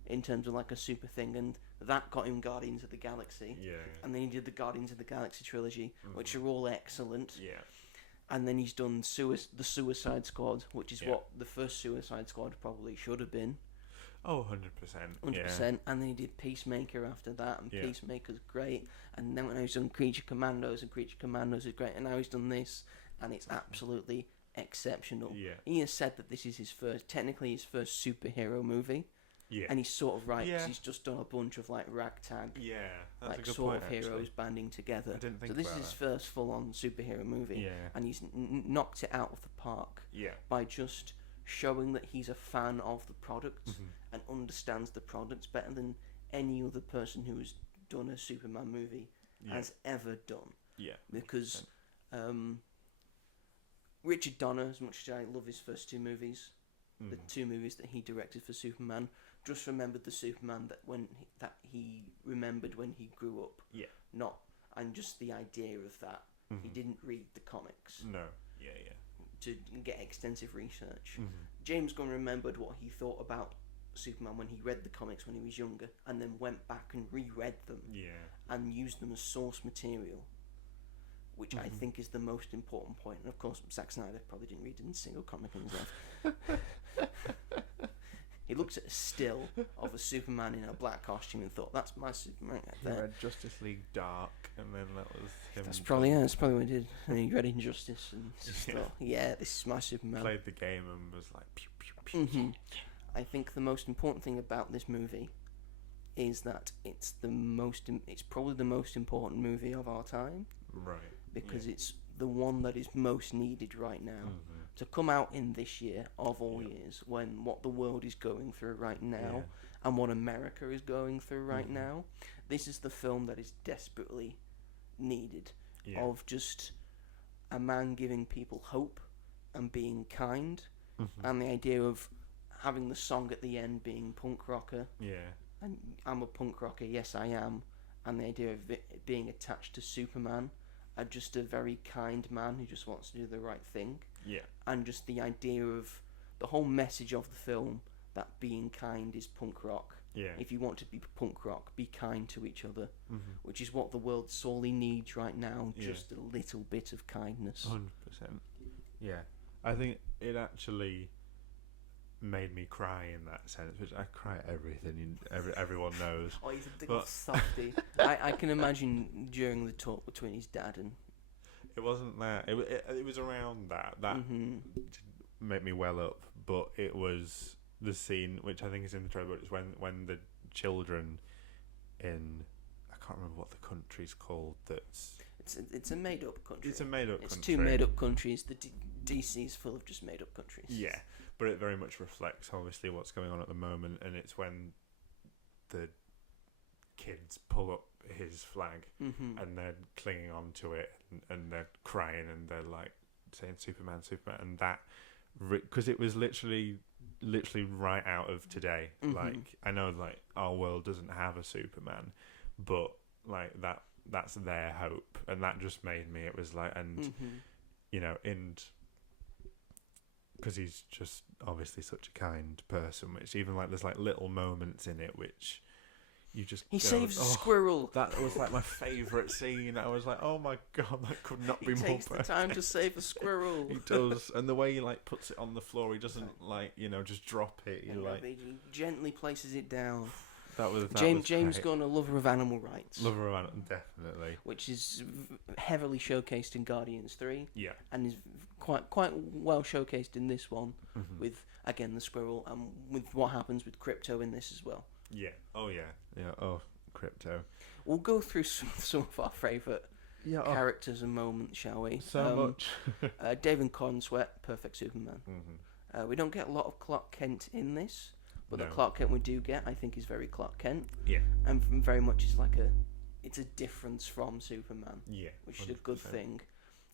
in terms of like a super thing, and that got him Guardians of the Galaxy. And then he did the Guardians of the Galaxy trilogy, which are all excellent. And then he's done the Suicide Squad, which is what the first Suicide Squad probably should have been. Oh, 100%. 100%. And then he did Peacemaker after that, and Peacemaker's great. And then when he's done Creature Commandos, and Creature Commandos is great. And now he's done this, and it's absolutely exceptional. He has said that this is his first superhero movie. And he's sort of right, because he's just done a bunch of like ragtag, that's like a good sort point, of heroes actually. banding together. I didn't think so this about is his that. first full-on superhero movie, and he's knocked it out of the park by just showing that he's a fan of the product and understands the products better than any other person who has done a Superman movie has ever done. Because Richard Donner, as much as I love his first 2 movies, the 2 movies that he directed for Superman, just remembered the Superman that he remembered when he grew up. And just the idea of that. He didn't read the comics. No. To get extensive research. James Gunn remembered what he thought about Superman when he read the comics when he was younger, and then went back and reread them and used them as source material, which I think is the most important point. And of course, Zack Snyder probably didn't read a single comic in his life. He looked at a still of a Superman in a black costume and thought, "That's my Superman." He read Justice League Dark, and then that was him. That's probably what he did. And he read Injustice and just thought, "This is my Superman." Played the game and was like, pew, pew, pew. I think the most important thing about this movie is that it's probably the most important movie of our time. Right. Because it's the one that is most needed right now. To come out in this year of all years, when what the world is going through right now and what America is going through right now, this is the film that is desperately needed. Of just a man giving people hope and being kind and the idea of having the song at the end being punk rocker. Yeah. And I'm a punk rocker, yes I am. And the idea of it being attached to Superman, just a very kind man who just wants to do the right thing. Yeah. And just the idea of the whole message of the film that being kind is punk rock. Yeah. If you want to be punk rock, be kind to each other, which is what the world sorely needs right now. Just a little bit of kindness. 100%. Yeah. I think it actually made me cry in that sense, which I cry at everything. Everyone knows. Oh, he's a big softy. I can imagine during the talk between his dad and. It wasn't that. It was around that. That didn't make me well up, but it was the scene, which I think is in the trailer. It's when the children in, I can't remember what the country's called. It's a made up country. It's a made up. It's country. 2 made up countries. The DC is full of just made up countries. Yeah, but it very much reflects obviously what's going on at the moment, and it's when the kids pull up his flag and they're clinging on to it and they're crying and they're like saying Superman, Superman, and that because it was literally right out of today. Like, I know like our world doesn't have a Superman, but like that's their hope, and that just made me, it was like, and you know, and because he's just obviously such a kind person, which even like there's like little moments in it which you just saves a squirrel. That was like my favourite scene. I was like, oh my god, that could not be more perfect. He takes the time to save a squirrel. He does, and the way he like puts it on the floor, he doesn't like, you know, just drop it. He gently places it down. That was James Gunn, a lover of animal rights. Lover of animal, definitely. Which is heavily showcased in Guardians 3. Yeah. And is quite well showcased in this one with, again, the squirrel, and with what happens with Crypto in this as well. Yeah. Oh, yeah. Yeah. Oh, Crypto. We'll go through some of our favourite characters and moments, shall we? So much. David Cornsweet, perfect Superman. We don't get a lot of Clark Kent in this. But the Clark Kent we do get, I think, is very Clark Kent. Yeah. And very much is like it's a difference from Superman. Yeah. Which 100%. Is a good thing.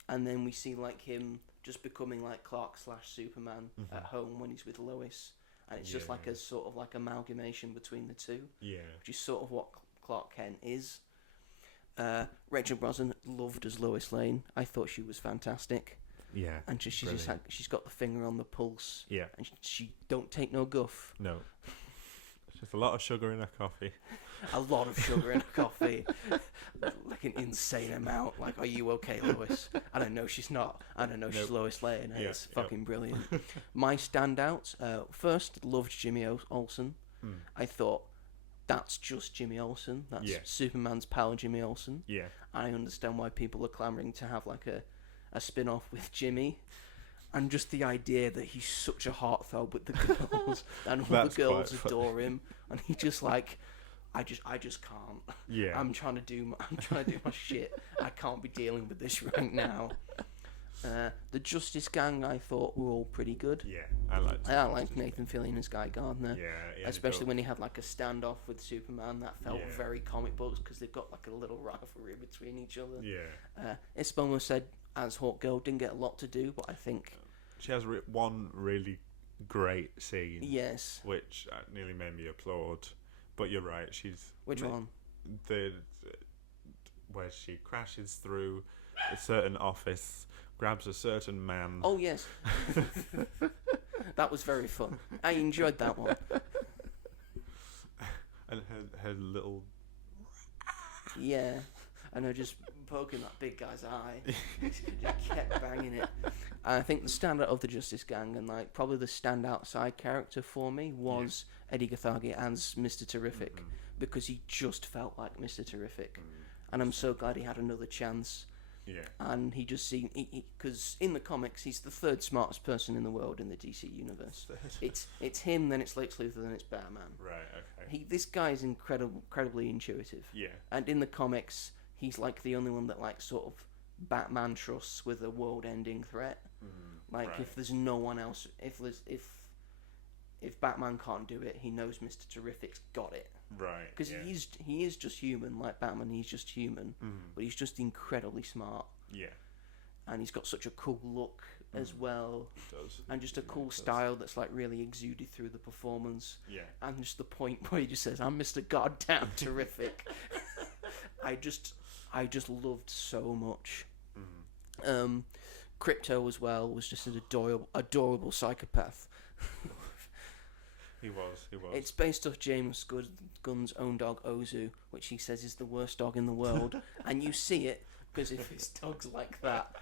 And then we see like him just becoming like Clark/Superman at home when he's with Lois. And it's just like a sort of like amalgamation between the two. Yeah. Which is sort of what Clark Kent is. Rachel Brosnan, loved as Lois Lane. I thought she was fantastic. Yeah, and she's got the finger on the pulse. Yeah, and she don't take no guff. No, it's just a lot of sugar in her coffee. A lot of sugar in her coffee, like an insane amount. Like, are you okay, Lois? I don't know. She's not. I don't know. She's Lois Lane. Yeah, it's fucking brilliant. My standouts. First, loved Jimmy Olsen. I thought that's just Jimmy Olsen. That's Superman's pal, Jimmy Olsen. Yeah, I understand why people are clamoring to have like a spin-off with Jimmy, and just the idea that he's such a heartthrob with the girls and all the girls adore him, and he just like, I just can't. Yeah, I'm trying to do my shit. I can't be dealing with this right now. The Justice Gang, I thought, were all pretty good. Yeah, I liked Nathan Fillion as Guy Gardner. Yeah, especially when he had like a standoff with Superman. That felt very comic books because they've got like a little rivalry between each other. Yeah, Ispomo said as Hawk Girl didn't get a lot to do, but I think she has one really great scene. Yes, which nearly made me applaud. But you're right, she's which one? Where she crashes through a certain office, grabs a certain man. Oh yes, that was very fun. I enjoyed that one. And her little and her just poking that big guy's eye. Just kept banging it. And I think the standout of the Justice Gang, and like probably the standout side character for me, was Eddie Gathagi as Mr. Terrific, because he just felt like Mr. Terrific. And I'm so glad he had another chance. Yeah. And he just seemed, because in the comics he's the third smartest person in the world in the DC universe. It's him, then it's Lex Luthor, then it's Batman. Right. Okay. This guy is incredibly intuitive. Yeah. And in the comics, he's like the only one that like sort of Batman trusts with a world-ending threat. Like if there's no one else, if Batman can't do it, he knows Mr. Terrific's got it. Right. Because he is just human, like Batman. He's just human, but he's just incredibly smart. Yeah. and he's got such a cool look as well, He does. and just a cool does. style that's like really exuded through the performance. Yeah. And just the point where he just says, "I'm Mr. Goddamn Terrific." I just loved so much. Crypto as well was just an adorable psychopath. He was. It's based off James Gunn's own dog Ozu, which he says is the worst dog in the world, and you see it because if his dog's like that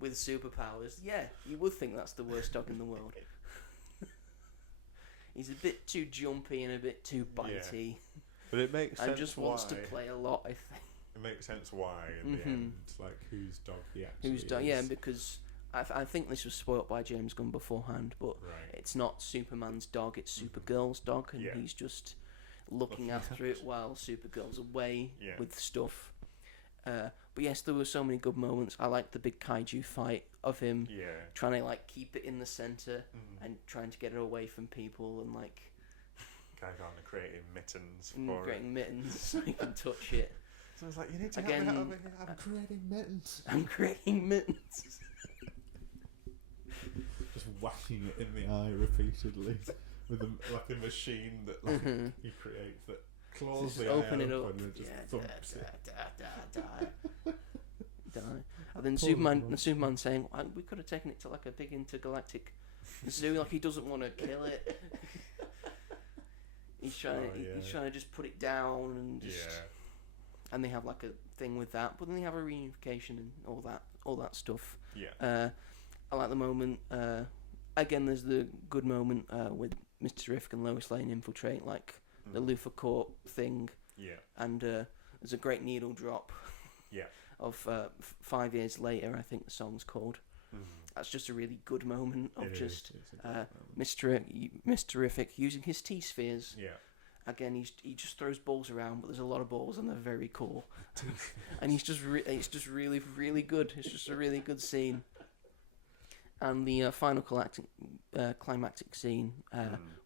with superpowers, yeah, you would think that's the worst dog in the world. He's a bit too jumpy and a bit too bitey. But it makes sense. And just wants to play a lot, I think. It makes sense why in the end, like whose dog he actually is. Yeah, because I think this was spoilt by James Gunn beforehand, but it's not Superman's dog, it's Supergirl's dog, and he's just looking after it while Supergirl's away with stuff. But yes, there were so many good moments. I liked the big kaiju fight of him trying to like keep it in the center and trying to get it away from people, and like guy on creating mittens creating mittens so he can touch it. So I was like, you need to get that over here. I'm creating mittens. I'm creating mittens. Just whacking it in the eye repeatedly with a machine that like he creates that claws the eye open it up and then just thumps it. Die. And then Superman saying, we could have taken it to like a big intergalactic zoo, like he doesn't want to kill it. He's trying to just put it down and just... And they have like a thing with that, but then they have a reunification and all that stuff. I like the moment. Again, there's the good moment with Mr. Terrific and Lois Lane infiltrate like the Luthor Court thing. And there's a great needle drop. Of 5 years later, I think the song's called. That's just a really good moment of Mr. Terrific using his T-spheres. Again, he just throws balls around, but there's a lot of balls and they're very cool. And it's just really, really good. It's just a really good scene. And the final climactic scene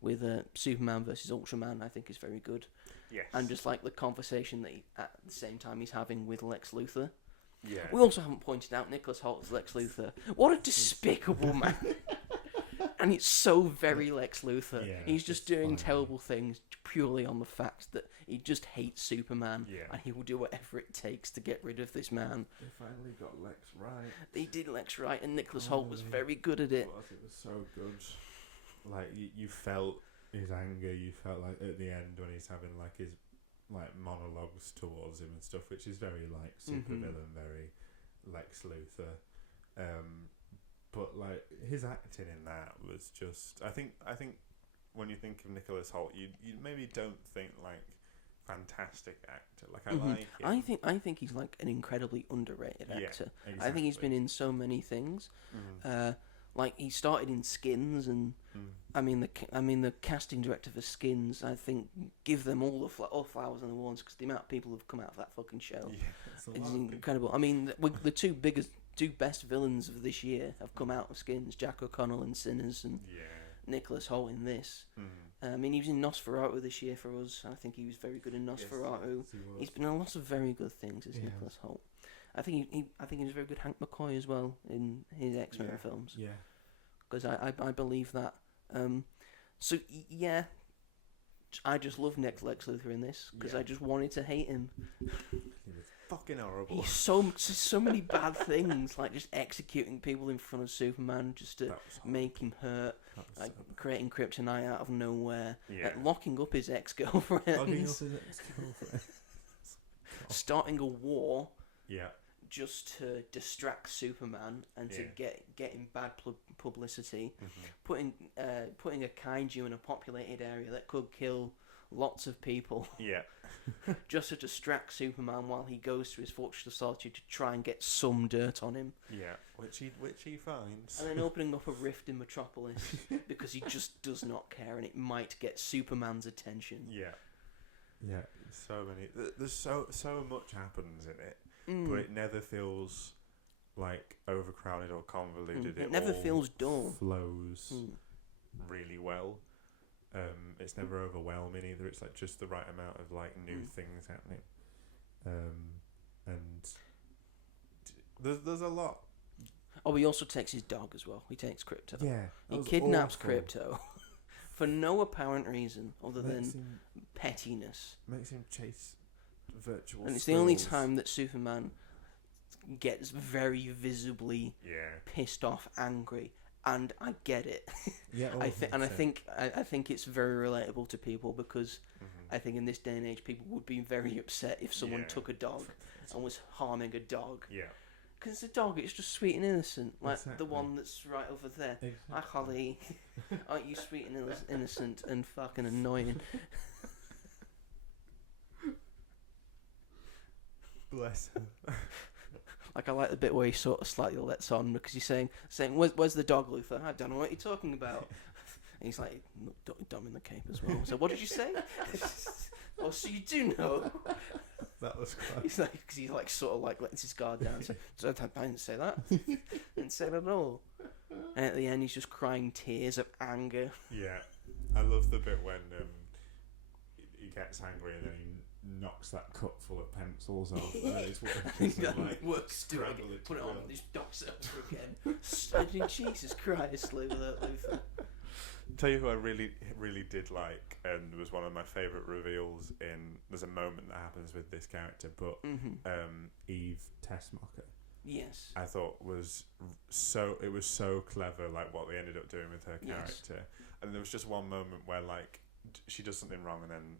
with Superman versus Ultraman, I think, is very good. Yes. And just like the conversation that at the same time he's having with Lex Luthor. Yeah. We also haven't pointed out Nicholas Holt's Lex Luthor. What a despicable man. And it's so very Lex Luthor. He's just doing terrible things purely on the fact that he just hates Superman and he will do whatever it takes to get rid of this man. They finally got Lex right. They did Lex right, and Nicholas Hoult was very good at it. It was so good. Like, you felt his anger, you felt like at the end when he's having like his like monologues towards him and stuff, which is very like supervillain, very Lex Luthor. But like his acting in that was just, I think when you think of Nicholas Hoult, you maybe don't think like fantastic actor. Like I like him. I think he's like an incredibly underrated actor. Exactly. I think he's been in so many things. Like he started in Skins, and I mean the casting director for Skins, I think, give them all the flowers and awards, because the amount of people who've come out of that fucking show is incredible. I mean, the two best villains of this year have come out of Skins: Jack O'Connell in Sinners and Nicholas Hoult in this. I mean, he was in Nosferatu this year for us. I think he was very good in Nosferatu. Yes, he's been in lots of very good things as Nicholas Hoult. I think he was very good Hank McCoy as well in his X-Men films. Yeah, because I believe that. So yeah, I just love Lex Luthor in this because I just wanted to hate him. He was fucking horrible. He's so many bad things, like just executing people in front of Superman just to make him hurt, like creating kryptonite out of nowhere, locking up his ex-girlfriend, starting a war. Just to distract Superman and to get him bad publicity, putting a kaiju in a populated area that could kill lots of people. Just to distract Superman while he goes to his Fortress of Solitude to try and get some dirt on him. Which he finds. And then opening up a rift in Metropolis because he just does not care, and it might get Superman's attention. So many. There's so much happens in it. But it never feels like overcrowded or convoluted. It never feels dull. Flows really well. It's never overwhelming either. It's like just the right amount of like new things happening. And there's a lot Oh, he also takes his dog as well. He takes Crypto. Yeah, he kidnaps Crypto for no apparent reason other than pettiness. Makes him chase virtual. And it's the only time that Superman gets very visibly pissed off, angry, and I get it. Yeah, I think it's very relatable to people because I think in this day and age people would be very upset if someone took a dog and was harming a dog. Yeah. Because the dog, it's just sweet and innocent, like the one that's right over there. Exactly. Hi, Holly. Aren't you sweet and innocent and fucking annoying? Bless her. Like, I like the bit where he sort of slightly lets on because he's saying, where's the dog, Luther? I don't know what you're talking about. And he's like, dumb in the cape as well. So what did you say? Oh, so you do know? That was quite... He's like, because he like sort of like lets his guard down. So I didn't say that. Didn't say that at all. And at the end, he's just crying tears of anger. Yeah, I love the bit when he gets angry and then he knocks that cup full of pencils off. And he's works to it. Put it on. These dogs again. Jesus Christ, Luther. Tell you who I really, really did like, and was one of my favourite reveals in. There's a moment that happens with this character, but Eve Tessmacher. Yes. I thought was so clever, like what they ended up doing with her character. Yes. And there was just one moment where like she does something wrong, and then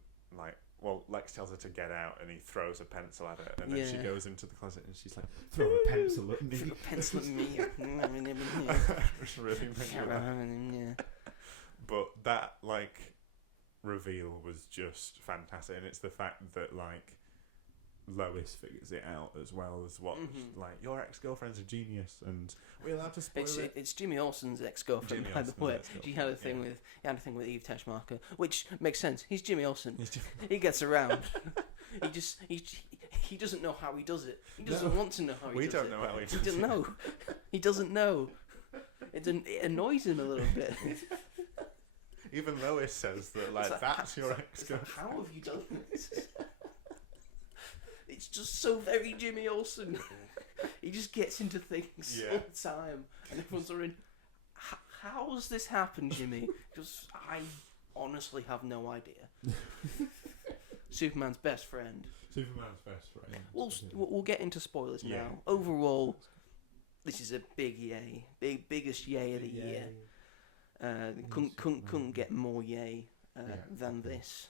Lex tells her to get out, and he throws a pencil at her, and then she goes into the closet, and she's like, "Throw a pencil at me." Throw a pencil at me. Which really made me laugh. But that like reveal was just fantastic, and it's the fact that like Lois figures it out as well as what like your ex-girlfriend's a genius, and we're allowed to spoil it. It's Jimmy Olsen's ex-girlfriend, by the way. He had a thing with Eve Tessmacher, which makes sense. He's Jimmy Olsen. He gets around. He doesn't know how he does it. He doesn't want to know how he does it. We don't know how he does it. He doesn't know. He doesn't know. It annoys him a little bit. Even Lois says that, like that's your ex-girlfriend. How have you done this? It's just so very Jimmy Olsen. He just gets into things all the time, and everyone's wondering, how's this happened, Jimmy? Because I honestly have no idea. Superman's best friend. We'll get into spoilers now. Overall, this is a big yay, biggest yay of the year. Couldn't get more yay than this.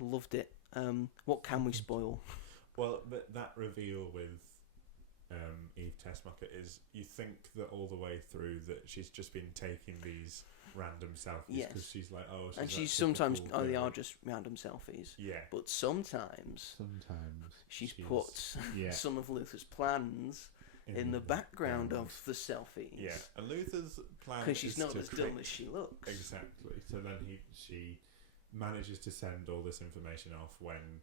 Loved it. What can we spoil? Well, but that reveal with Eve Tessmacher is, you think that all the way through that she's just been taking these random selfies because she's like, she's sometimes they are just random selfies. Yeah. But sometimes she's put some of Luther's plans in the background of the selfies. Yeah, and Luther's plan because she's not as dumb as she looks. Exactly. So then she manages to send all this information off when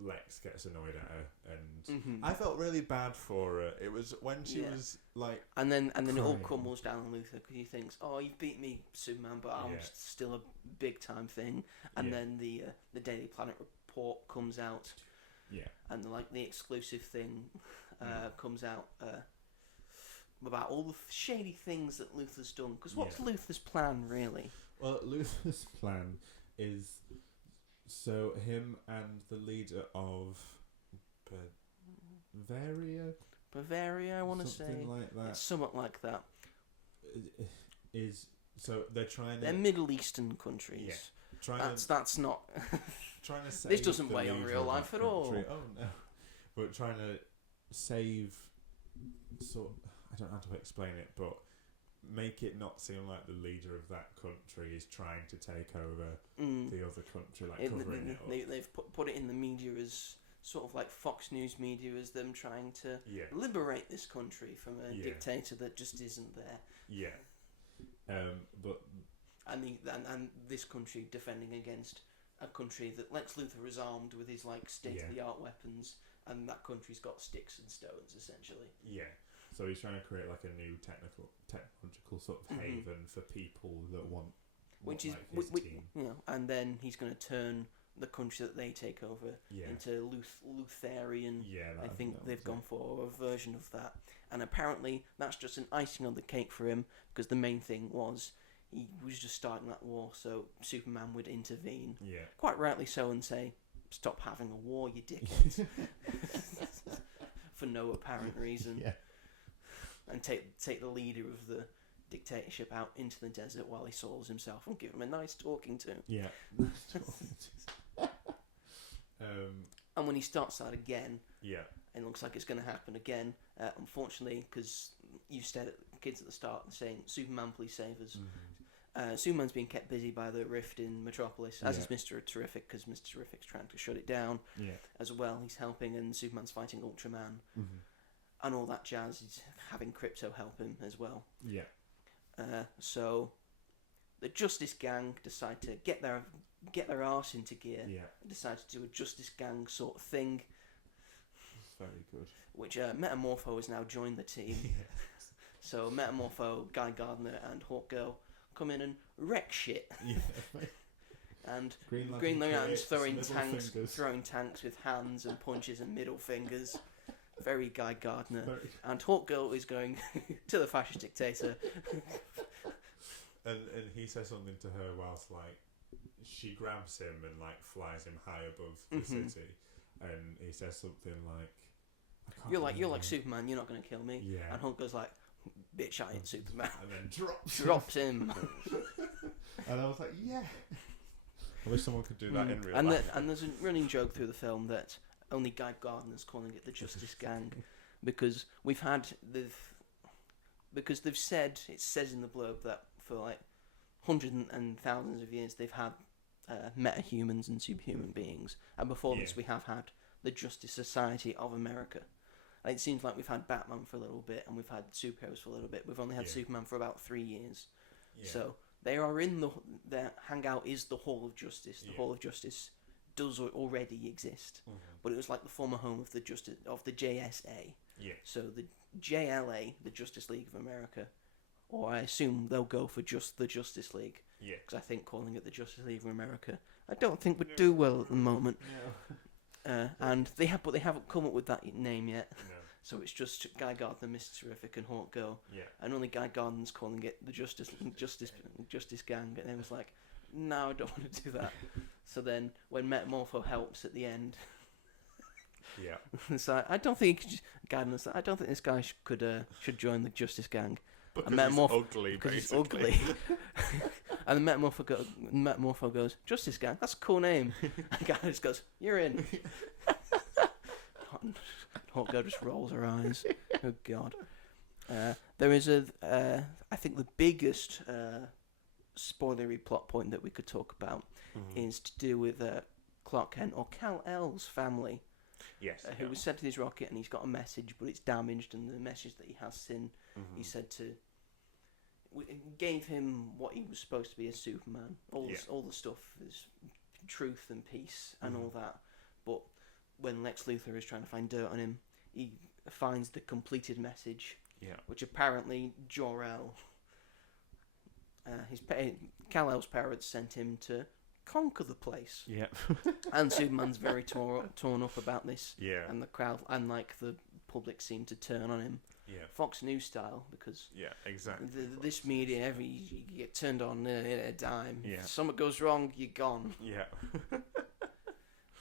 Lex gets annoyed at her, and I felt really bad for her. It was when she was like, and then it all crumbles down on Luther because he thinks, "Oh, you've beat me, Superman, but I'm still a big time thing." And then the Daily Planet report comes out, and the exclusive thing comes out about all the shady things that Luther's done. Because what's Luther's plan really? Well, Luther's plan is so him and the leader of Bavaria, I want to say, something like that. It's somewhat like that. Is so they're Middle Eastern countries. Yeah, that's not. Trying to save this doesn't weigh on real life at all. Oh no, but trying to save. Sort of, I don't know how to explain it, but make it not seem like the leader of that country is trying to take over the other country, like covering it up. They've put it in the media as sort of like Fox News media as them trying to liberate this country from a dictator that just isn't there. Yeah. But and this country defending against a country that Lex Luthor is armed with his like state of the art weapons, and that country's got sticks and stones essentially. Yeah. So he's trying to create like a new technological sort of haven for people that want, his team. And then he's going to turn the country that they take over into Lutherian. Yeah, I think they've gone for a version of that. And apparently that's just an icing on the cake for him, because the main thing was he was just starting that war, so Superman would intervene. Yeah. Quite rightly so, and say, "Stop having a war, you dickhead." For no apparent reason. Yeah. And take the leader of the dictatorship out into the desert while he soils himself and give him a nice talking to. Yeah. And when he starts that again, yeah. it looks like it's going to happen again. Unfortunately, because you said at the kids at the start saying, "Superman, please save us." Mm-hmm. Superman's being kept busy by the rift in Metropolis, as Yeah. is Mr. Terrific, because Mr. Terrific's trying to shut it down. Yeah. As well, he's helping, and Superman's fighting Ultraman. Mm-hmm. And all that jazz. He's having Crypto help him as well. Yeah. So the Justice Gang decide to get their arse into gear. Yeah. Decide to do a Justice Gang sort of thing. Very good. Which Metamorpho has now joined the team. Yeah. So Metamorpho, Guy Gardner, and Hawkgirl come in and wreck shit. Yeah. And Green Lantern's throwing fingers. tanks with hands and punches and middle fingers. Very Guy Gardner. And Hawkgirl is going to the fascist dictator. And he says something to her whilst like she grabs him and like flies him high above the city, and he says something like, "You're like Superman. You're not going to kill me." Yeah. And Hawkgirl's like, "Bitch, I ain't Superman." And then drops him. And I was like, yeah. I wish someone could do that in real life. And there's a running joke through the film that only Guy Gardner's calling it the Justice Gang, because they've said, it says in the blurb that for like hundreds and thousands of years they've had metahumans and superhuman beings, and before this we have had the Justice Society of America. And it seems like we've had Batman for a little bit, and we've had superheroes for a little bit. We've only had Superman for about 3 years. Yeah. So they are in their hangout is the Hall of Justice. The Hall of Justice does already exist, but it was like the former home of the JSA. Yeah. So the JLA, the Justice League of America, or I assume they'll go for just the Justice League. Yeah. Because I think calling it the Justice League of America, I don't think would do well at the moment. No. And they haven't come up with that name yet. No. So it's just Guy Gardner, Mr. Terrific, and Hawkgirl. Yeah. And only Guy Gardner's calling it the Justice Gang, and they was like, "No, I don't want to do that." So then, when Metamorpho helps at the end, Yeah. it's like, I don't think this guy should join the Justice Gang. Because And he's ugly, because he's basically. ugly. And the Metamorpho goes, "Justice Gang, that's a cool name." And Guy just goes, "You're in." Hawkgirl just rolls her eyes. Oh God. There is I think the biggest spoilery plot point that we could talk about is to do with Clark Kent or Kal-El's family. Yes. Who was sent to his rocket, and he's got a message, but it's damaged, and the message that he has seen, he said gave him what he was supposed to be as Superman. All the stuff is truth and peace and all that. But when Lex Luthor is trying to find dirt on him, he finds the completed message, which apparently Jor-El, Kal-El's parents sent him to conquer the place. Yeah. And Superman's very torn up about this. Yeah. And the crowd and like the public seem to turn on him. Yeah. Fox News style, because exactly. This media, you get turned on in a dime. Yeah. If something goes wrong, you're gone. Yeah.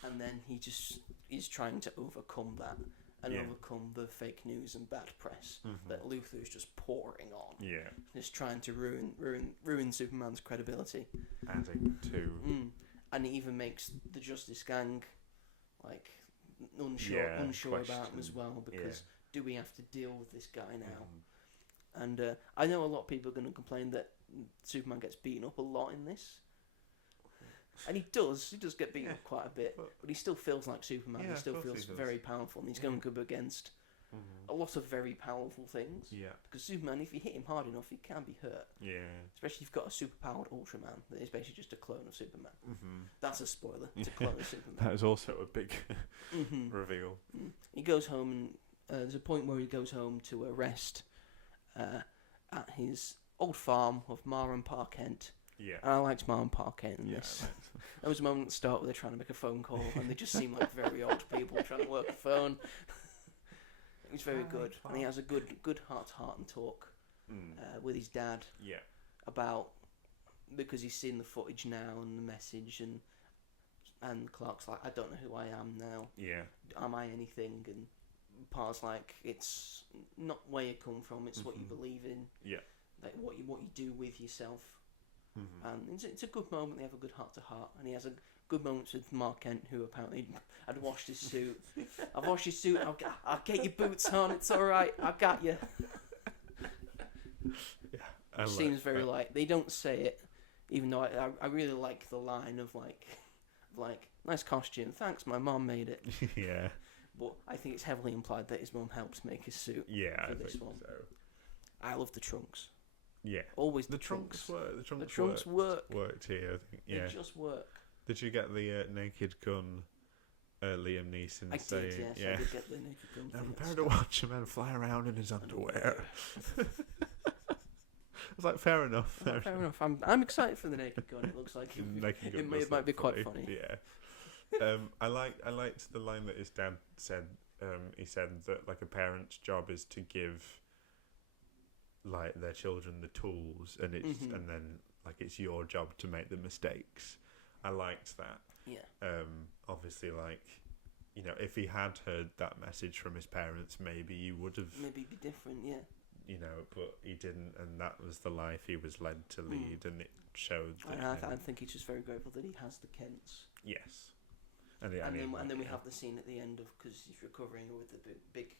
And then he's trying to overcome that and overcome the fake news and bad press that Luthor is just pouring on. Yeah. Just trying to ruin Superman's credibility. Adding to. And it even makes the Justice Gang like unsure about him as well, because do we have to deal with this guy now? And I know a lot of people are going to complain that Superman gets beaten up a lot in this. And he does get beaten up quite a bit, but he still feels like Superman. He still feels very powerful, and he's going up against a lot of very powerful things. Yeah. Because Superman, if you hit him hard enough, he can be hurt. Yeah. Especially if you've got a superpowered Ultraman that is basically just a clone of Superman. That's a spoiler. It's a clone of Superman. That is also a big reveal. He goes home, and there's a point where he goes home to rest at his old farm of Ma and Pa Kent. Yeah. And I liked Ma and Pa Kent in this. There was a moment at the start where they're trying to make a phone call, and they just seem like very old people trying to work a phone. He's very good, and he has a good heart-to-heart and talk with his dad. Yeah. About because he's seen the footage now and the message, and Clark's like, I don't know who I am now. Yeah. Am I anything? And Pa's like, it's not where you come from, it's what you believe in. Yeah. Like what you do with yourself. And it's a good moment. They have a good heart to heart, and he has a good moments with Mark Kent, who apparently had washed his suit. I've washed your suit. I'll get your boots on. It's all right. I got you. Yeah, It seems very like they don't say it, even though I really like the line of like nice costume. Thanks, my mom made it. Yeah. But I think it's heavily implied that his mum helps make his suit. Yeah, for I this think one. so. I love the trunks. Yeah. Always The trunks work. The trunks work. Worked here, I think. Yeah. They just work. Did you get the Naked Gun Liam Neeson I saying? did, yes. Yeah. I did get the Naked Gun Now thing. prepare to watch a man fly around in his underwear. I was like, fair enough. Fair enough. I'm excited for the Naked Gun. It looks like Naked Gun it might be quite funny. Yeah. I liked the line that his dad said. He said that like a parent's job is to give like their children the tools, and it's and then like it's your job to make the mistakes. I liked that. Yeah. Obviously, like, you know, if he had heard that message from his parents, maybe he would have. Maybe be different. Yeah. You know, but he didn't, and that was the life he was led to lead, and it showed. That I think he's just very grateful that he has the Kents. Yes. And then we have the scene at the end of because he's recovering with the big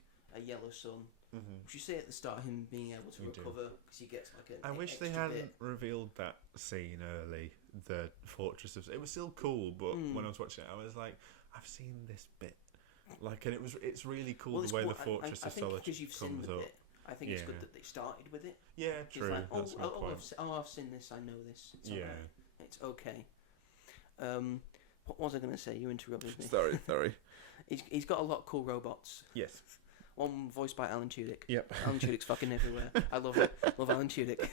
yellow sun. Which you see at the start him being able to recover because he gets like I wish they hadn't revealed that scene early. The Fortress of it was still cool, but when I was watching it, I was like, I've seen this bit, like, and it's really cool the way the Fortress of Solitude comes up. I think it's good that they started with it. Yeah, true. Like, That's a good point. I've seen this. I know this. It's yeah, alright. It's okay. What was I going to say? You interrupted me. Sorry. He's got a lot of cool robots. Yes. One voiced by Alan Tudyk. Yep. Alan Tudyk's fucking everywhere. I love it. Love Alan Tudyk.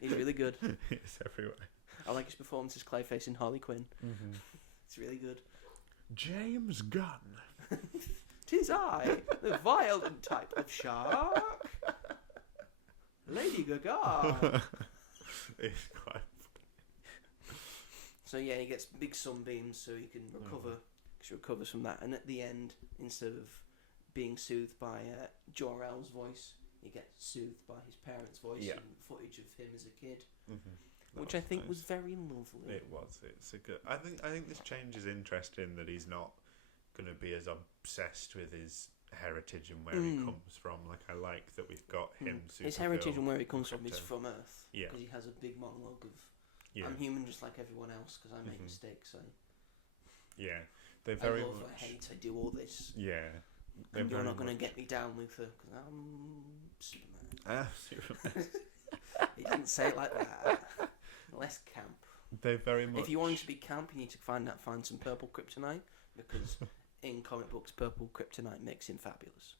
He's really good. It's everywhere. I like his performance as Clayface in Harley Quinn. It's really good. James Gunn. 'Tis I, the violent type of shark. Lady Gaga. It's quite. So yeah, he gets big sunbeams so he can recover. Because he recovers from that, and at the end, instead of being soothed by Jor-El's voice, he gets soothed by his parents' voice and footage of him as a kid, which I think was very lovely. It was. It's a good. I think this change is interesting that he's not going to be as obsessed with his heritage and where he comes from. Like, I like that we've got him. His heritage and where he comes from is from Earth. Yeah. Because he has a big monologue of, I'm human just like everyone else because I make mistakes. Yeah. They I very love, much. I hate, I do all this. Yeah. And you're not going to get me down, Luther, because I'm Superman. Superman. He didn't say it like that. Less camp. They very much. If you want him to be camp, you need to find some purple kryptonite, because in comic books, purple kryptonite makes him fabulous.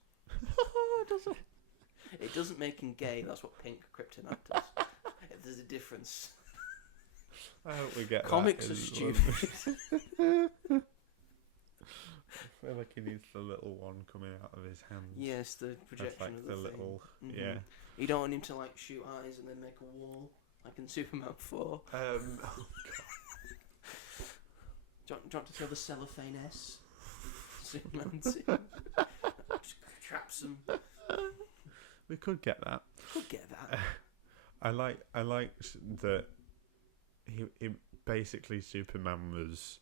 It doesn't make him gay. That's what pink kryptonite does. There's a difference. I hope we get Comics that are stupid. I feel like he needs the little one coming out of his hands. Yes, the projection That's like of the thing. little, Mm-hmm. You don't want him to like shoot eyes and then make a wall like in Superman 4. Oh God. Do you want to throw the cellophane S? Superman 2. Just traps them. We could get that. Could get that. I liked that he basically Superman was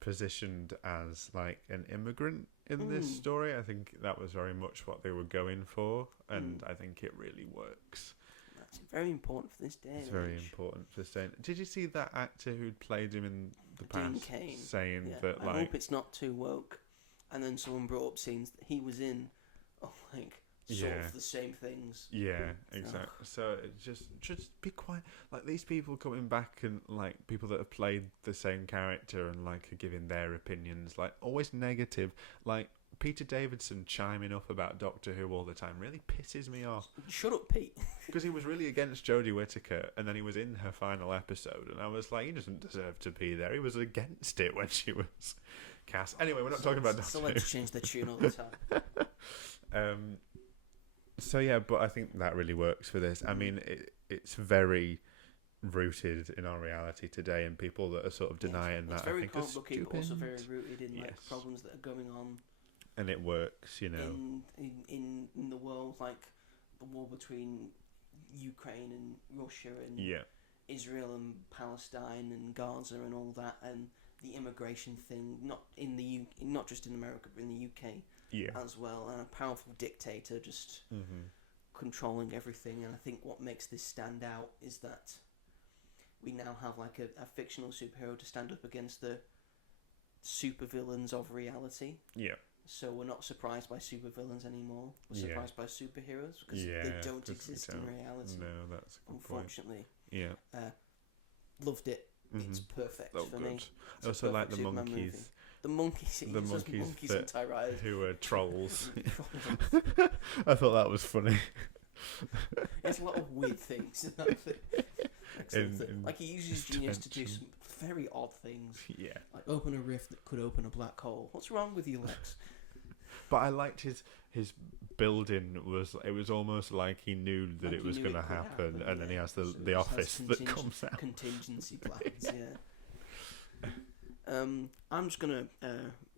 positioned as like an immigrant in this story. I think that was very much what they were going for, and I think it really works. That's very important for this day. It's very important for this day. Did you see that actor who'd played him in the Dean past Cain. saying that I hope it's not too woke. And then someone brought up scenes that he was in, sort of the same things. Yeah, exactly. So it just be quiet. Like, these people coming back and like people that have played the same character and like are giving their opinions, like always negative. Like Peter Davidson chiming up about Doctor Who all the time really pisses me off. Shut up, Pete. Because he was really against Jodie Whittaker, and then he was in her final episode, and I was like, he doesn't deserve to be there. He was against it when she was podcast. Anyway, we're not talking about Doctor So Who. let's change the tune all the time. So yeah, but I think that really works for this. I mean, it's very rooted in our reality today, and people that are sort of denying that, I think, are It's very comic-looky, but also very rooted in like Yes. problems that are going on. And it works, you know. In the world, like the war between Ukraine and Russia and Israel and Palestine and Gaza and all that, and the immigration thing, not just in America but in the UK as well, and a powerful dictator just controlling everything. And I think what makes this stand out is that we now have like a fictional superhero to stand up against the supervillains of reality. Yeah. So we're not surprised by supervillains anymore. We're surprised by superheroes because they don't exist in reality. No, that's a good unfortunately. Point. Yeah. Loved it. It's perfect for me. I also like the monkeys. The monkeys. The monkeys that, who are trolls. I thought that was funny. There's a lot of weird things in that thing. Like he uses genius to do some very odd things. Yeah. Like open a rift that could open a black hole. What's wrong with you, Lex? But I liked his building. It was almost like he knew that it was going to happen, and then he has the office that comes out. Contingency plans, I'm just gonna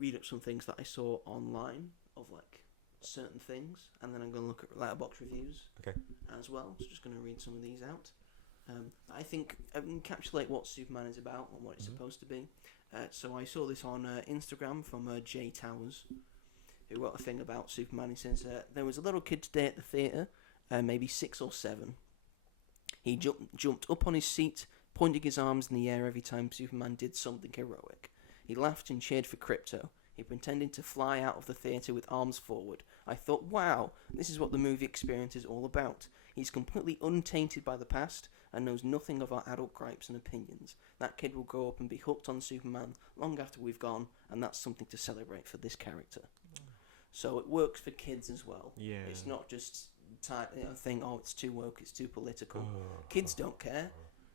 read up some things that I saw online of like certain things, and then I'm gonna look at letterbox reviews. As well. So just gonna read some of these out. I think encapsulate what Superman is about and what it's supposed to be. So I saw this on Instagram from Jay Towers, who wrote a thing about Superman. He says, there was a little kid today at the theatre, maybe 6 or 7. He jumped up on his seat, pointing his arms in the air every time Superman did something heroic. He laughed and cheered for Krypto. He pretended to fly out of the theatre with arms forward. I thought, wow, this is what the movie experience is all about. He's completely untainted by the past and knows nothing of our adult gripes and opinions. That kid will grow up and be hooked on Superman long after we've gone, and that's something to celebrate for this character. So it works for kids as well. Yeah. It's not just thing, it's too woke, it's too political. Kids don't care.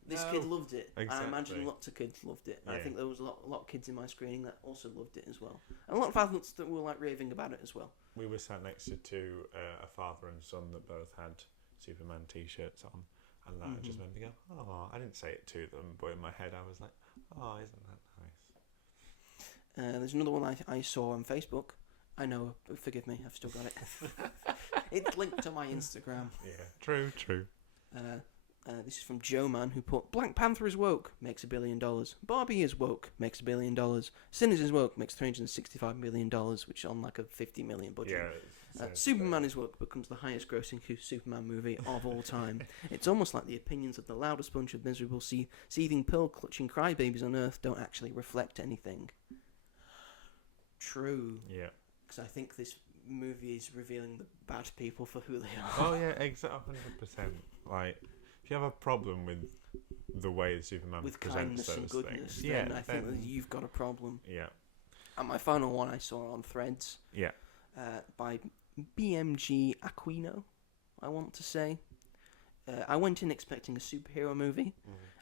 This kid loved it. Exactly. I imagine lots of kids loved it. Yeah. I think there was a lot of kids in my screening that also loved it as well. And a lot of adults that were like raving about it as well. We were sat next to a father and son that both had Superman t-shirts on, and that just made me go, oh, I didn't say it to them, but in my head I was like, oh, isn't that nice? There's another one I saw on Facebook. I know, forgive me, I've still got it. It's linked to my Instagram. Yeah, true. This is from Joe Man, who put, Black Panther is woke, makes $1 billion. Barbie is woke, makes $1 billion. Sinners is woke, makes $365 million, which is on like a $50 million budget. Yeah, Superman is woke becomes the highest grossing Superman movie of all time. It's almost like the opinions of the loudest bunch of miserable, seething, pearl-clutching crybabies on Earth don't actually reflect anything. True. Yeah. Because I think this movie is revealing the bad people for who they are. Oh yeah, exactly, 100%. Like, if you have a problem with the way Superman presents those and goodness, things, then I think that you've got a problem. Yeah. And my final one I saw on Threads. Yeah. By BMG Aquino, I want to say. I went in expecting a superhero movie.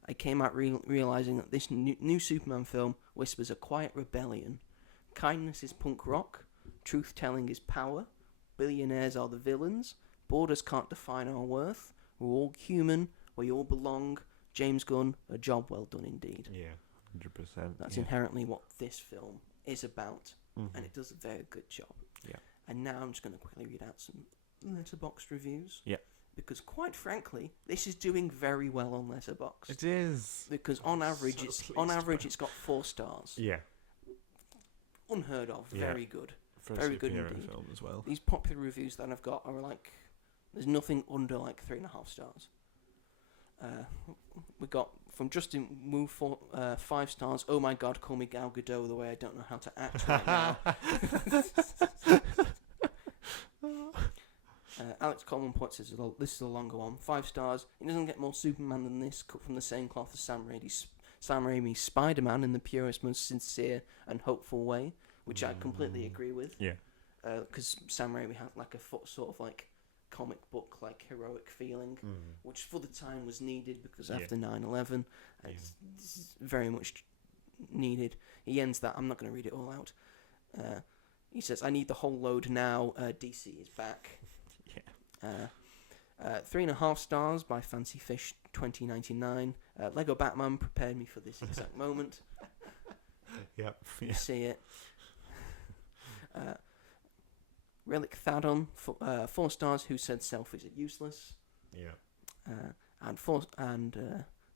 I came out realizing that this new Superman film whispers a quiet rebellion. Kindness is punk rock. Truth-telling is power. Billionaires are the villains. Borders can't define our worth. We're all human. We all belong. James Gunn, a job well done indeed. Yeah, 100%. That's inherently what this film is about, and it does a very good job. Yeah. And now I'm just going to quickly read out some Letterboxd reviews. Yeah. Because quite frankly, this is doing very well on Letterboxd. It is. Because on average, it's got 4 stars. Yeah. Unheard of. Yeah. Very good. For very good indeed. Film as well. These popular reviews that I've got are like, there's nothing under like 3.5 stars. We got from Justin Wu 5 stars. Oh my God, call me Gal Gadot the way I don't know how to act right now. Alex Coleman puts this is a longer one. 5 stars. It doesn't get more Superman than this, cut from the same cloth as Sam Raimi's Spider-Man in the purest, most sincere and hopeful way, which I completely agree with. Yeah. Because Sam Raimi had like a sort of like comic book like heroic feeling, which for the time was needed because after 9/11, this is very much needed. He ends that. I'm not going to read it all out. He says, "I need the whole load now. DC is back." Yeah. 3.5 stars by Fancy Fish 2099. Lego Batman prepared me for this exact moment. Yep. You see it. Relic Thadon, 4 stars. Who said selfies are useless? Yeah. And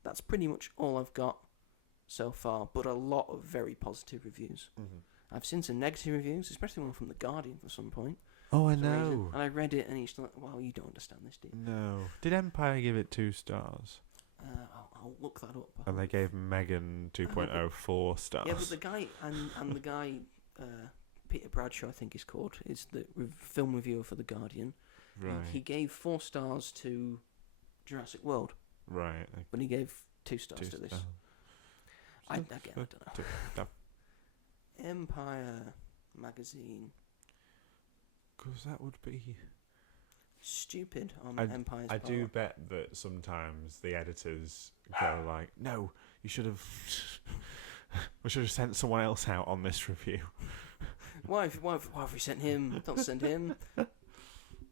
that's pretty much all I've got so far. But a lot of very positive reviews. Mm-hmm. I've seen some negative reviews, especially one from The Guardian at some point. Oh, I for some reason. know. And I read it, and he's like, "Well, you don't understand this, do you?" No. Did Empire give it 2 stars? I'll look that up. And they gave Megan 2.0 4 stars. Yeah, but the guy and the guy Peter Bradshaw, I think he's called, is the film reviewer for The Guardian. Right. He gave 4 stars to Jurassic World, Right. but he gave 2 stars 2 to this. stars. I don't know. No. Empire magazine. Because that would be... Stupid on Empire's I part. do bet that sometimes the editors go like, "No, you should have... we should have sent someone else out on this review." Why have we sent him? Don't send him.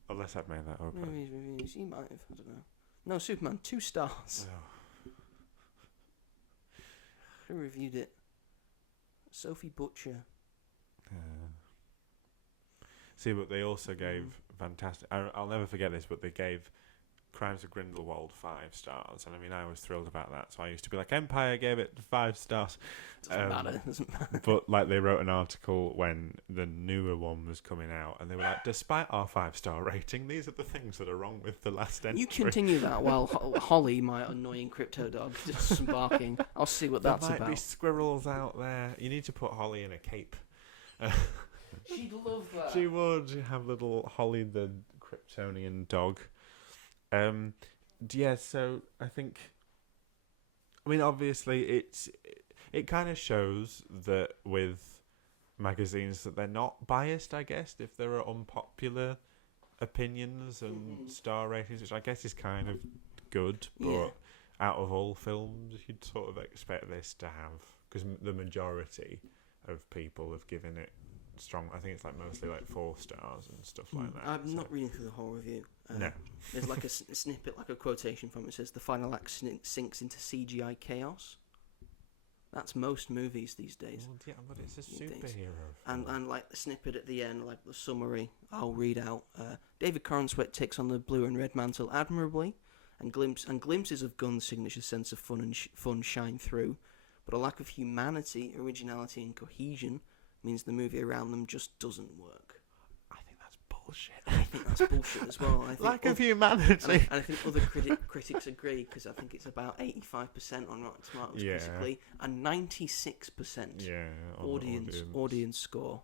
Unless I've made that up. Reviews. He might have. I don't know. No, Superman, 2 stars. Oh. Who reviewed it? Sophie Butcher. See, but they also gave fantastic... I'll never forget this, but they gave Crimes of Grindelwald 5 stars. And I mean, I was thrilled about that. So I used to be like, Empire gave it 5 stars. Doesn't matter. But like, they wrote an article when the newer one was coming out, and they were like, "Despite our 5-star rating, these are the things that are wrong with the last entry." You continue that while Holly, my annoying crypto dog, just barking. I'll see what that's There might about. be squirrels out there. You need to put Holly in a cape. She'd love that. She would have little Holly the Kryptonian dog. Yeah, so I think... I mean, obviously, it kind of shows that with magazines that they're not biased, I guess, if there are unpopular opinions and star ratings, which I guess is kind of good, but out of all films, you'd sort of expect this to have... Because the majority of people have given it strong... I think it's like mostly like 4 stars and stuff like that. I'm not reading through the whole review. No. There's like a snippet, like a quotation from it. It says, "The final act sinks into CGI chaos." That's most movies these days. Well, yeah, but it's a superhero film. And like the snippet at the end, like the summary, I'll read out. David Cornsweet takes on the blue and red mantle admirably, and glimpses of Gunn's signature sense of fun shine through. But a lack of humanity, originality, and cohesion means the movie around them just doesn't work. I think that's bullshit. I think that's bullshit as well. I think Lack of humanity. And I think other critics agree, because I think it's about 85% on Rotten Tomatoes, basically, and 96% audience score.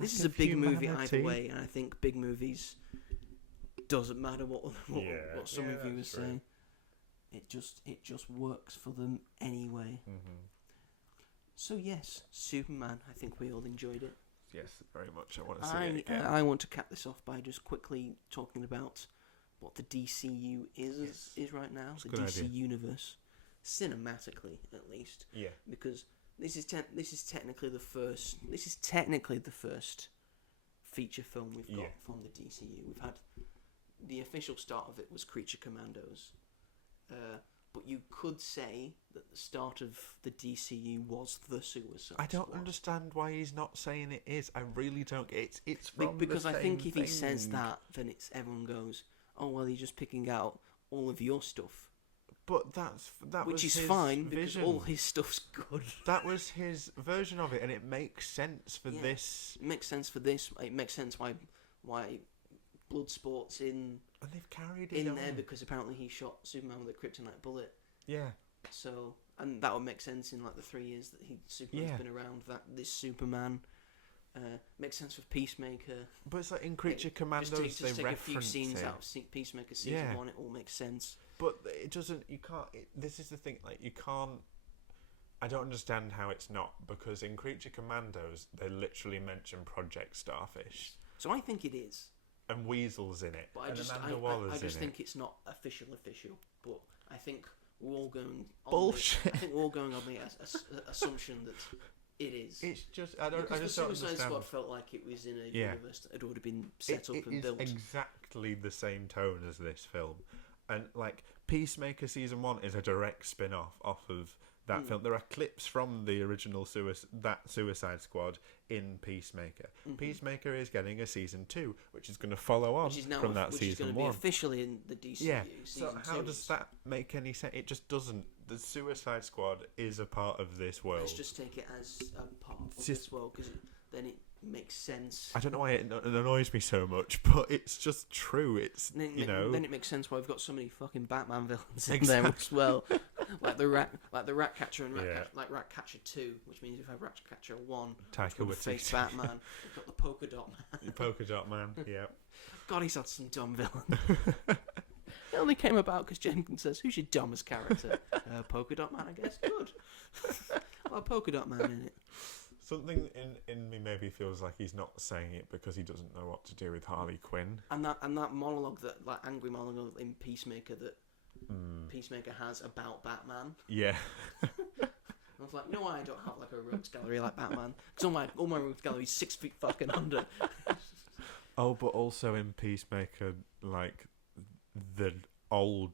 This is a big movie either way, and I think big movies doesn't matter what some reviewers say. It just works for them anyway. Mm-hmm. So yes, Superman. I think we all enjoyed it. Yes, very much. I want to see it again. I want to cap this off by just quickly talking about what the DCU is right now. The DC universe, cinematically at least. Yeah. Because this is technically the first. This is technically the first feature film we've got from the DCU. We've had the official start of it was Creature Commandos. But you could say that the start of the DCU was the Suicide I don't Squad. understand why he's not saying it is. I really don't. It's from because the I same think if thing. he says that, then everyone goes, "Oh well, he's just picking out all of your stuff." But which was is his fine vision. because all his stuff's good. That was his version of it, and it makes sense for this. It makes sense for this. It makes sense why Bloodsport's in. And they've carried it in on. there because apparently he shot Superman with a kryptonite bullet. Yeah. So, and that would make sense in like the 3 years that Superman's been around. That this Superman makes sense with Peacemaker. But it's like in Creature Commandos, just they take reference a few scenes it. out of Peacemaker season 1. It all makes sense. But it doesn't. You can't. This is the thing. Like you can't. I don't understand how it's not, because in Creature Commandos they literally mention Project Starfish. So I think it is. And Weasel's in it. But I just think it's not official. But I think we're all going on Bullshit. I think we're all going on the assumption that it is. It's just I just the don't Suicide understand. Squad felt like it was in a universe that had already been set up and It built. is exactly the same tone as this film, and like Peacemaker season 1 is a direct spin-off off of that film. There are clips from the original Suicide Squad in Peacemaker. Peacemaker is getting a season 2, which is going to follow on from that which season is 1. going to be officially in the DCU. Yeah. Season So how 2. does that make any sense? It just doesn't. The Suicide Squad is a part of this world. Let's just take it as a part of this world, because then it makes sense. I don't know why it annoys me so much, but it's just true. It's Then it makes sense why we've got so many fucking Batman villains in there as well, like the Rat Catcher and Rat Catcher 2, which means we've had Rat Catcher 1, Taika Waititi, face Batman. We've got the Polka Dot Man. The Polka Dot Man, yeah. God, he's had some dumb villains. It only came about because Jenkins says, "Who's your dumbest character?" Polka Dot Man, I guess. Good. Well, Polka Dot Man in it. Something in me maybe feels like he's not saying it because he doesn't know what to do with Harley Quinn. And that monologue, that like angry monologue in Peacemaker that Peacemaker has about Batman. Yeah. I was like, no, I don't have like a rogues gallery like Batman. Because all my rogues gallery is 6 feet fucking under. Oh, but also in Peacemaker, like the old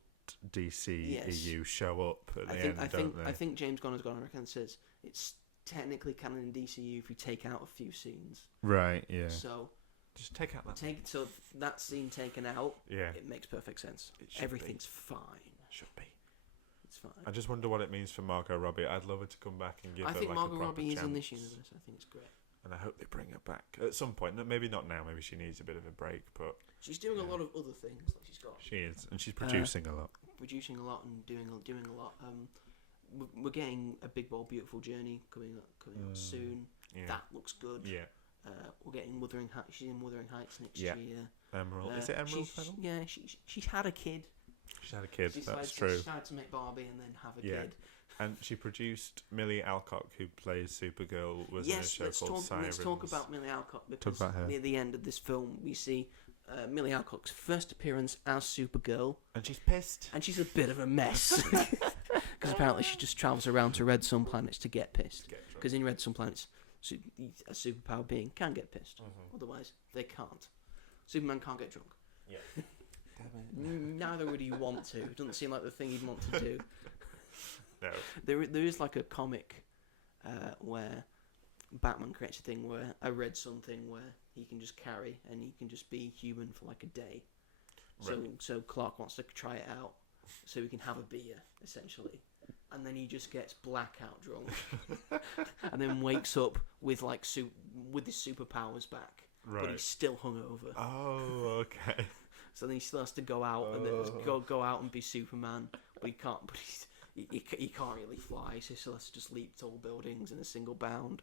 DCU show up at the end, don't they? I think James Gunn has gone and says it's technically canon in DCU if you take out a few scenes. Right. Yeah. So just take out that. So that scene taken out. Yeah. It makes perfect sense. Everything's fine. Should be. It's fine. I just wonder what it means for Margot Robbie. I'd love her to come back and give her like a proper Margot Robbie is chance. in this universe. I think it's great. And I hope they bring her back at some point. Maybe not now. Maybe she needs a bit of a break. But she's doing a lot of other things. Like she is, and she's producing a lot. Producing a lot and doing a lot. We're getting a Big Bold Beautiful Journey coming out soon. Yeah. That looks good. Yeah. We're getting Wuthering Heights. She's in Wuthering Heights next year. Emerald. Is it Emerald? Yeah. She's had a kid. She's had a kid. That's true. She decided to make Barbie and then have a kid. And she produced Millie Alcock, who plays Supergirl, was in a show called Sirens. Let's talk about Millie Alcock, because near the end of this film we see Millie Alcock's first appearance as Supergirl. And she's pissed. And she's a bit of a mess. Because apparently she just travels around to red sun planets to get pissed. Because in red sun planets, a superpower being can get pissed. Mm-hmm. Otherwise, they can't. Superman can't get drunk. Yeah. Neither would he want to. It doesn't seem like the thing he'd want to do. No. There is like a comic where Batman creates a thing where a red sun thing where he can just carry and he can just be human for like a day. Right. So Clark wants to try it out so he can have a beer essentially, and then he just gets blackout drunk and then wakes up with like with his superpowers back, but he's still hungover. Oh, okay. So then he still has to go out and then go out and be Superman, but he can't. But he can't really fly, so he still has to just leap tall buildings in a single bound.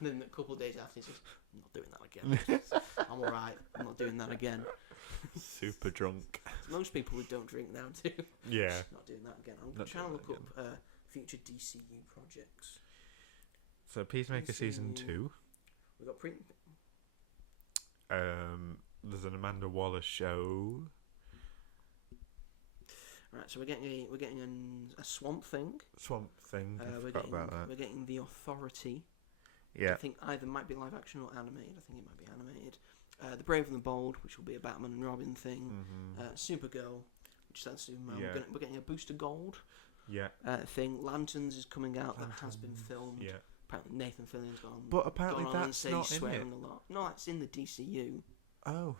And then a couple of days after, he says, "I'm not doing that again. I'm all right. I'm not doing that again." Super drunk. Most people who don't drink now do. Yeah. Not doing that again. I'm trying to look up future DCU projects. So Peacemaker season 2. We got there's an Amanda Waller show. Right, so we're getting a Swamp Thing. Swamp Thing. I forgot about that. We're getting The Authority. Yeah. I think either might be live action or animated. I think it might be animated. The Brave and the Bold, which will be a Batman and Robin thing. Mm-hmm. Supergirl, which stands Superman. Yeah. We're getting a Booster Gold. Yeah. Thing. Lanterns is coming out. That has been filmed. Yeah. Apparently Nathan Fillion's gone. But apparently gone that's not in it. A lot. No, it's in the DCU. Oh.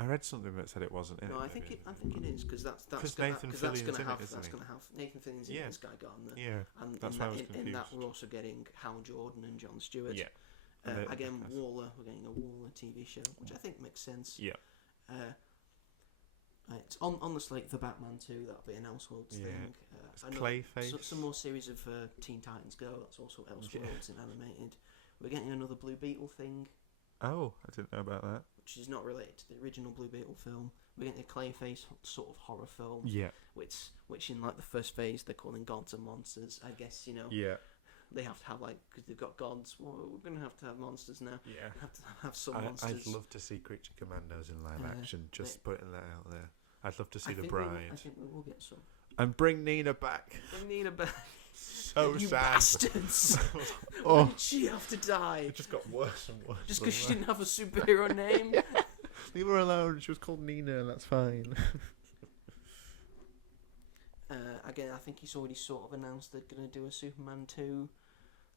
I read something that said it wasn't in it. No, I think it is, because that's Nathan Fillion's in it, Nathan Fillion's in it, this guy Gardner. Yeah. And that's why I was confused. In that we're also getting Hal Jordan and Jon Stewart. Yeah. Again, Waller. We're getting a Waller TV show, which I think makes sense. Yeah. It's on the slate for Batman 2. That'll be an Elseworlds thing. Clayface. Some more series of Teen Titans Go. That's also Elseworlds and animated. We're getting another Blue Beetle thing. Oh, I didn't know about that. Which is not related to the original Blue Beetle film. We're getting a Clayface sort of horror film. Yeah. Which in like the first phase they're calling gods and monsters. I guess, you know. Yeah. They have to have because they've got gods. Well, we're going to have monsters now. Yeah. Have to have some monsters. I'd love to see Creature Commandos in live action. Just putting that out there. I'd love to see I The think Bride. I think we will get some. And bring Nina back. Bring Nina back. So You sad. bastards! Oh. Why did she have to die? It just got worse and worse. Just because she didn't have a superhero name? Leave her alone. She was called Nina, and that's fine. Again, I think he's already sort of announced they're going to do a Superman 2.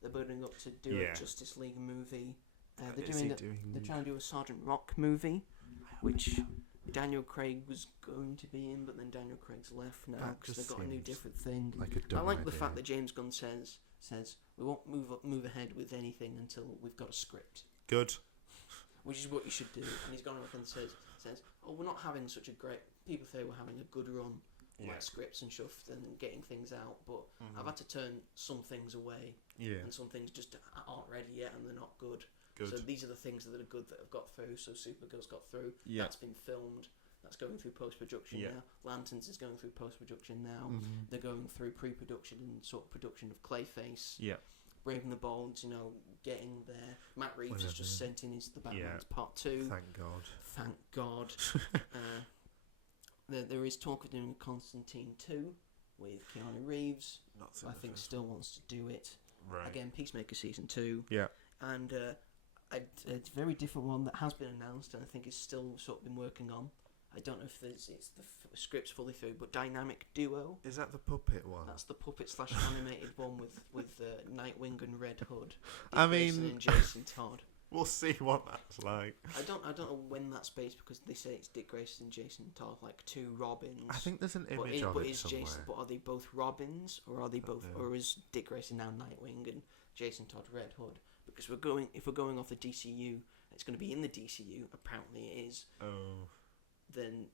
They're building up to do a Justice League movie. They're trying to do a Sergeant Rock movie, which Daniel Craig was going to be in, but then Daniel Craig's left now because they've got a new different thing. I like the fact that James Gunn says we won't move ahead with anything until we've got a script. Good. Which is what you should do. And he's gone up and says, oh, we're not having such a great... People say we're having a good run, like scripts and stuff, and getting things out, but I've had to turn some things away, and some things just aren't ready yet, and they're not good. So these are the things that are good that have got through. So Supergirl's got through. That's been filmed. That's going through post-production now. Lanterns is going through post-production now. They're going through pre-production and sort of production of Clayface. Brave and the Bold, getting there. Matt Reeves has just sent in The Batman's Part 2. Thank God. There is talk of doing Constantine 2 with Keanu Reeves. I think still wants to do it. Right. Again, Peacemaker Season 2. Yeah. And it's a very different one that has been announced and I think is still sort of been working on. I don't know if it's the script's fully through, but Dynamic Duo. Is that the puppet one? That's the puppet / animated one with Nightwing and Red Hood. I Grayson mean, and Jason Todd. We'll see what that's like. I don't know when that's based because they say it's Dick Grayson and Jason Todd, like two Robins. I think there's an image of it somewhere. But are they both Robins, or are they both, or is Dick Grayson now Nightwing and Jason Todd Red Hood? Because if we're going off the DCU, it's going to be in the DCU. Apparently, it is. Oh. Then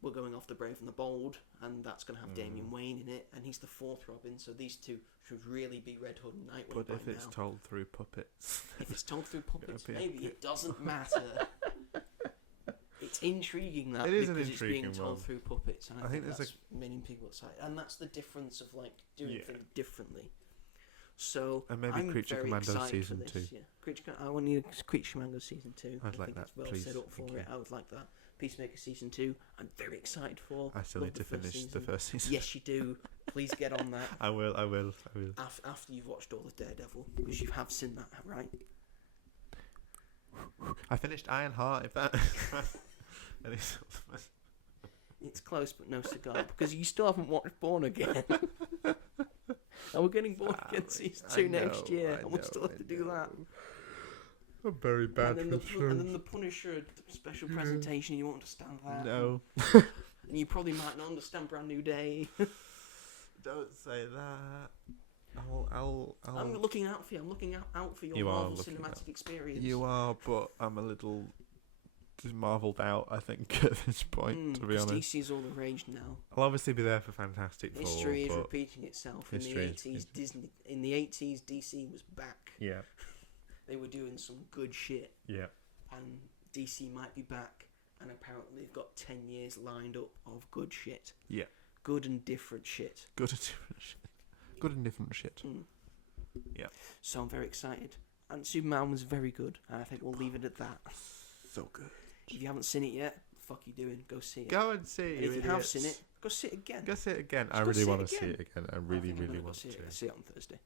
we're going off the Brave and the Bold, and that's going to have Damian Wayne in it, and he's the fourth Robin. So these two should really be Red Hood and Nightwing. But if it's told through puppets, maybe it doesn't matter. It's intriguing that it's being told through puppets, and I think that's many people excited, and that's the difference of like doing things differently. So and maybe I'm Creature very Commandos excited season for this. 2. Yeah. I want to Creature Commandos season 2. I'd like that. It's well please. set up for it. I would like that. Peacemaker season 2. I'm very excited for. I still need to finish the first season. Yes, you do. Please get on that. I will. After you've watched all the Daredevil, because you have seen that, right? I finished Ironheart. If that. It's close, but no cigar, because you still haven't watched Born Again. And we're getting Born Again season 2 next year, and we still have to do that. I'm very bad and then the Punisher special presentation, you won't understand that. No. And you probably might not understand Brand New Day. Don't say that. I'm looking out for you. I'm looking out for your Marvel cinematic experience. You are, but I'm a little marvelled out, I think, at this point, to be honest. DC's all the rage now. I'll obviously be there for Fantastic Four. History is repeating itself. In the 80s, DC was back. Yeah. They were doing some good shit. Yeah. And DC might be back, and apparently they've got 10 years lined up of good shit. Yeah. Good and different shit. Good and different shit. Yeah. So I'm very excited. And Superman was very good, and I think we'll leave it at that. So good. If you haven't seen it yet, the fuck you doing? Go see it. Go and see it. And if you have seen it, go see it again. Go see it again. I really want to see it again. I really want to. I see it on Thursday.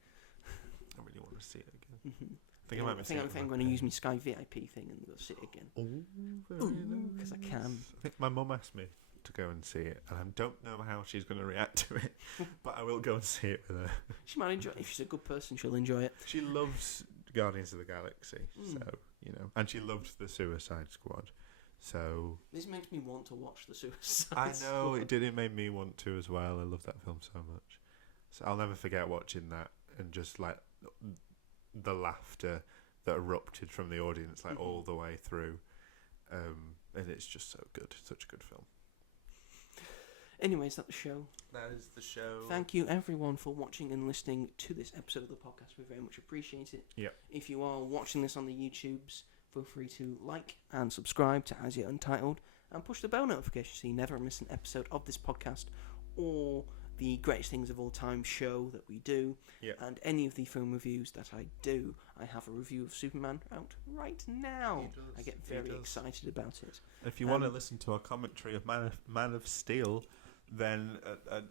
I really want to see it again. Mm-hmm. I think I'm going to use my Sky VIP thing and go see it again. Because I can. I think my mum asked me to go and see it, and I don't know how she's going to react to it, but I will go and see it with her. She might enjoy it. If she's a good person, she'll enjoy it. She loves Guardians of the Galaxy, so, and she loved the Suicide Squad, so... This makes me want to watch the Suicide I know, Squad. it made me want to as well. I love that film so much. So I'll never forget watching that, and just, like, the laughter that erupted from the audience, like, all the way through, and it's just so good. Such a good film. Anyways, that's the show. That is the show. Thank you, everyone, for watching and listening to this episode of the podcast. We very much appreciate it. Yep. If you are watching this on the YouTubes, feel free to like and subscribe to As Yet Untitled and push the bell notification so you never miss an episode of this podcast or the Greatest Things of All Time show that we do, and any of the film reviews that I do. I have a review of Superman out right now. I get very excited about it. If you want to listen to a commentary of Man of Steel, then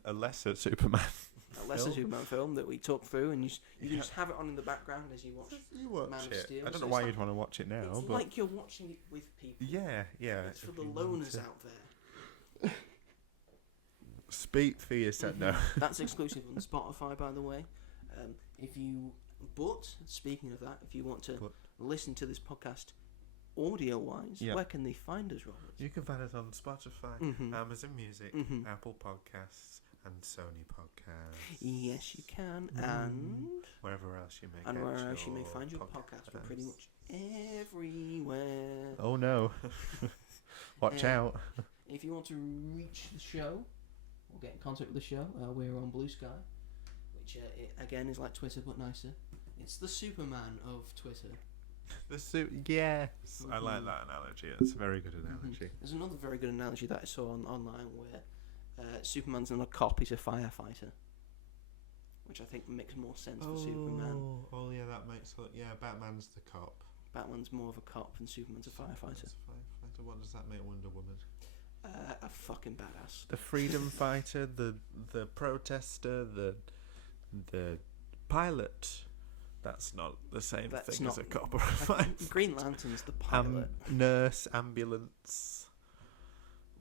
a lesser Superman Superman film that we talk through, and you just have it on in the background as you watch Man of Steel. I don't know why you'd want to watch it now. It's like you're watching it with people. Yeah. It's for the loners out there. Speak for yourself. No. That's exclusive on Spotify, by the way. But speaking of that, if you want to listen to this podcast audio-wise, where can they find us, Robert? You can find us on Spotify, Amazon Music, Apple Podcasts, and Sony Podcasts. Yes, you can, and wherever else you may find your podcast. We're pretty much everywhere. Oh no! Watch out! If you want to reach the show or get in contact with the show, we're on Blue Sky, which again is like Twitter but nicer. It's the Superman of Twitter. Yes, I like that analogy. It's a very good analogy. There's another very good analogy that I saw online where Superman's not a cop; he's a firefighter, which I think makes more sense for Superman. Oh yeah, that makes Batman's the cop. Batman's more of a cop and Superman's a firefighter. What does that make Wonder Woman? A fucking badass. The freedom fighter, the protester, the pilot. That's not the same thing as a cop or a firefighter. Green Lantern's the pilot. Nurse, ambulance.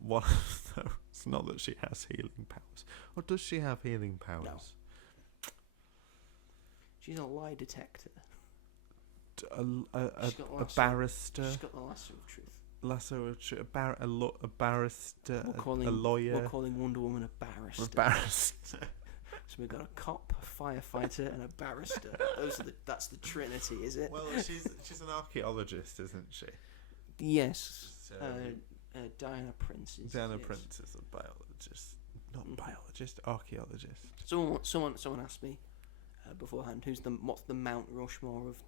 One of those. Not that she has healing powers. Or does she have healing powers? No. She's a lie detector. A barrister. She's got the lasso of truth. Lasso of truth. A barrister. A lawyer. We're calling Wonder Woman a barrister. A barrister. So we've got a cop, a firefighter, and a barrister. That's the trinity, is it? Well, she's an archaeologist, isn't she? Yes. So, Diana Prince is. Prince is a biologist, not biologist, archaeologist. Someone asked me beforehand, what's the Mount Rushmore of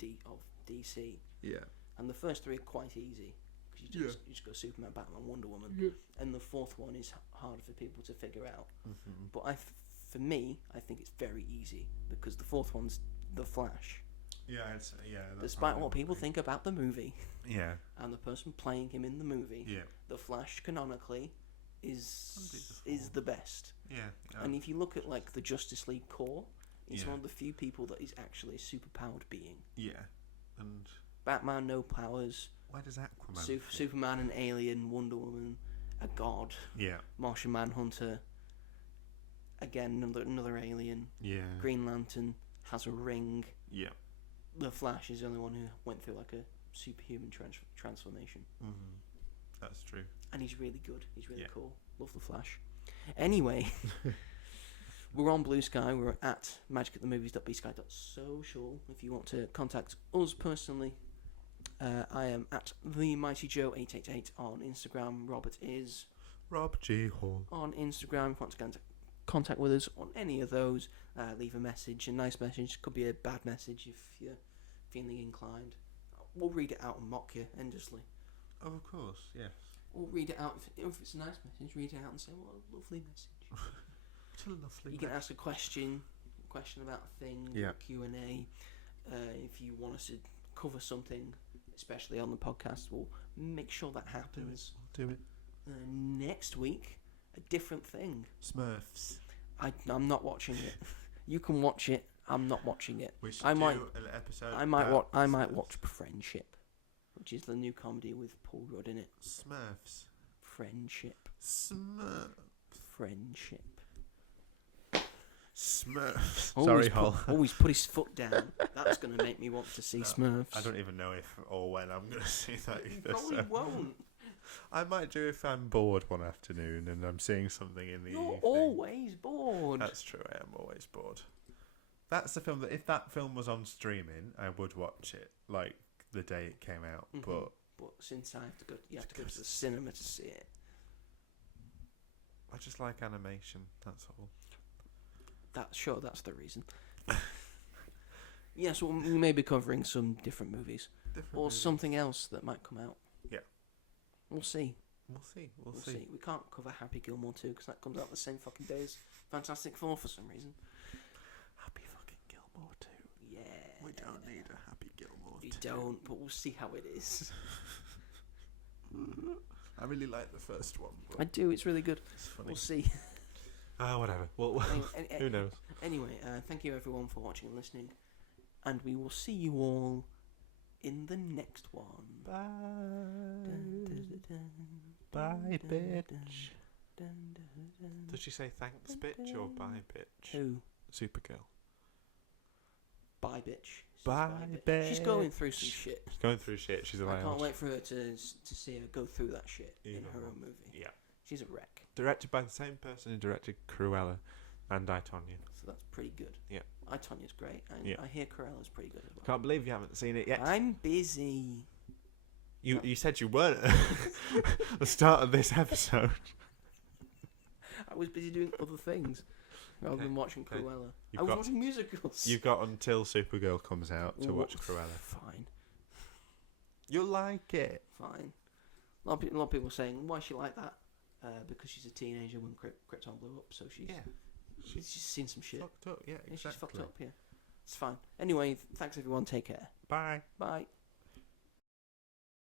DC? Yeah. And the first three are quite easy because you just go Superman, Batman, Wonder Woman, and the fourth one is harder for people to figure out. Mm-hmm. But for me, I think it's very easy because the fourth one's The Flash. Despite what people think about the movie, and the person playing him in the movie, The Flash canonically is the best. And if you look at like the Justice League core, he's one of the few people that is actually a superpowered being. And Batman, no powers. Why does Aquaman? Superman, an alien. Wonder Woman, a god. Martian Manhunter. Again, another alien. Green Lantern has a ring. The Flash is the only one who went through like a superhuman transformation. Mm-hmm. That's true. And he's really good. He's really cool. Love the Flash. Anyway, we're on Blue Sky. We're at magicatthemovies.bsky.social. If you want to contact us personally, I am at TheMightyJoe888 on Instagram. Robert is Rob G. Hall on Instagram. If you want to contact with us on any of those, leave a message, a nice message. Could be a bad message if you're feeling inclined. We'll read it out and mock you endlessly. Oh, of course, yes. We'll read it out. If it's a nice message, read it out and say, what a lovely message. What a lovely You can ask a question about a thing, Q&A. If you want us to cover something, especially on the podcast, we'll make sure that happens. We'll do it. Next week, a different thing. Smurfs. I'm not watching it. You can watch it. I'm not watching it. We should do an episode. I might watch Friendship, which is the new comedy with Paul Rudd in it. Smurfs. Friendship. Friendship. Smurfs. Sorry, Hall. Always put his foot down. That's going to make me want to see Smurfs. I don't even know if or when I'm going to see that either. You probably won't. I might do if I'm bored one afternoon and I'm seeing something in the evening. You're always bored. That's true, I am always bored. That's the film that if that film was on streaming, I would watch it like the day it came out. Mm-hmm. But since you have to go to the cinema to see it. I just like animation, that's all. That's the reason. Yes, we may be covering some different movies. Something else that might come out. Yeah. We'll see. We'll see. We'll see. We can't cover Happy Gilmore 2 because that comes out the same fucking day as Fantastic Four for some reason. Happy fucking Gilmore 2. Yeah. We don't need a Happy Gilmore 2. We don't, but we'll see how it is. I really like the first one. I do. It's really good. It's funny. We'll see. Whatever. Well, who knows? Anyway, thank you everyone for watching and listening, and we will see you all in the next one. Bye. Bye, bitch. Does she say thanks, bitch, or bye, bitch? Who? Supergirl. Bye, bitch. Bye, bitch. She's going through some shit. She's going through shit. She's allowed. I can't wait for her to see her go through that shit in her own movie. Yeah. She's a wreck. Directed by the same person who directed Cruella and I, Tonya. So that's pretty good. Yeah. I, Tonya's great. And I hear Corella's pretty good as well. Can't believe you haven't seen it yet. I'm busy. You said you weren't at the start of this episode. I was busy doing other things rather than watching Cruella. I was watching musicals. You've got until Supergirl comes out to watch Cruella. Fine. You'll like it. Fine. A lot of people saying, why is she like that? Because she's a teenager when Krypton blew up, so she's seen some shit. Fucked up, yeah, exactly. She's fucked up, yeah. It's fine. Anyway, thanks everyone. Take care. Bye. Bye.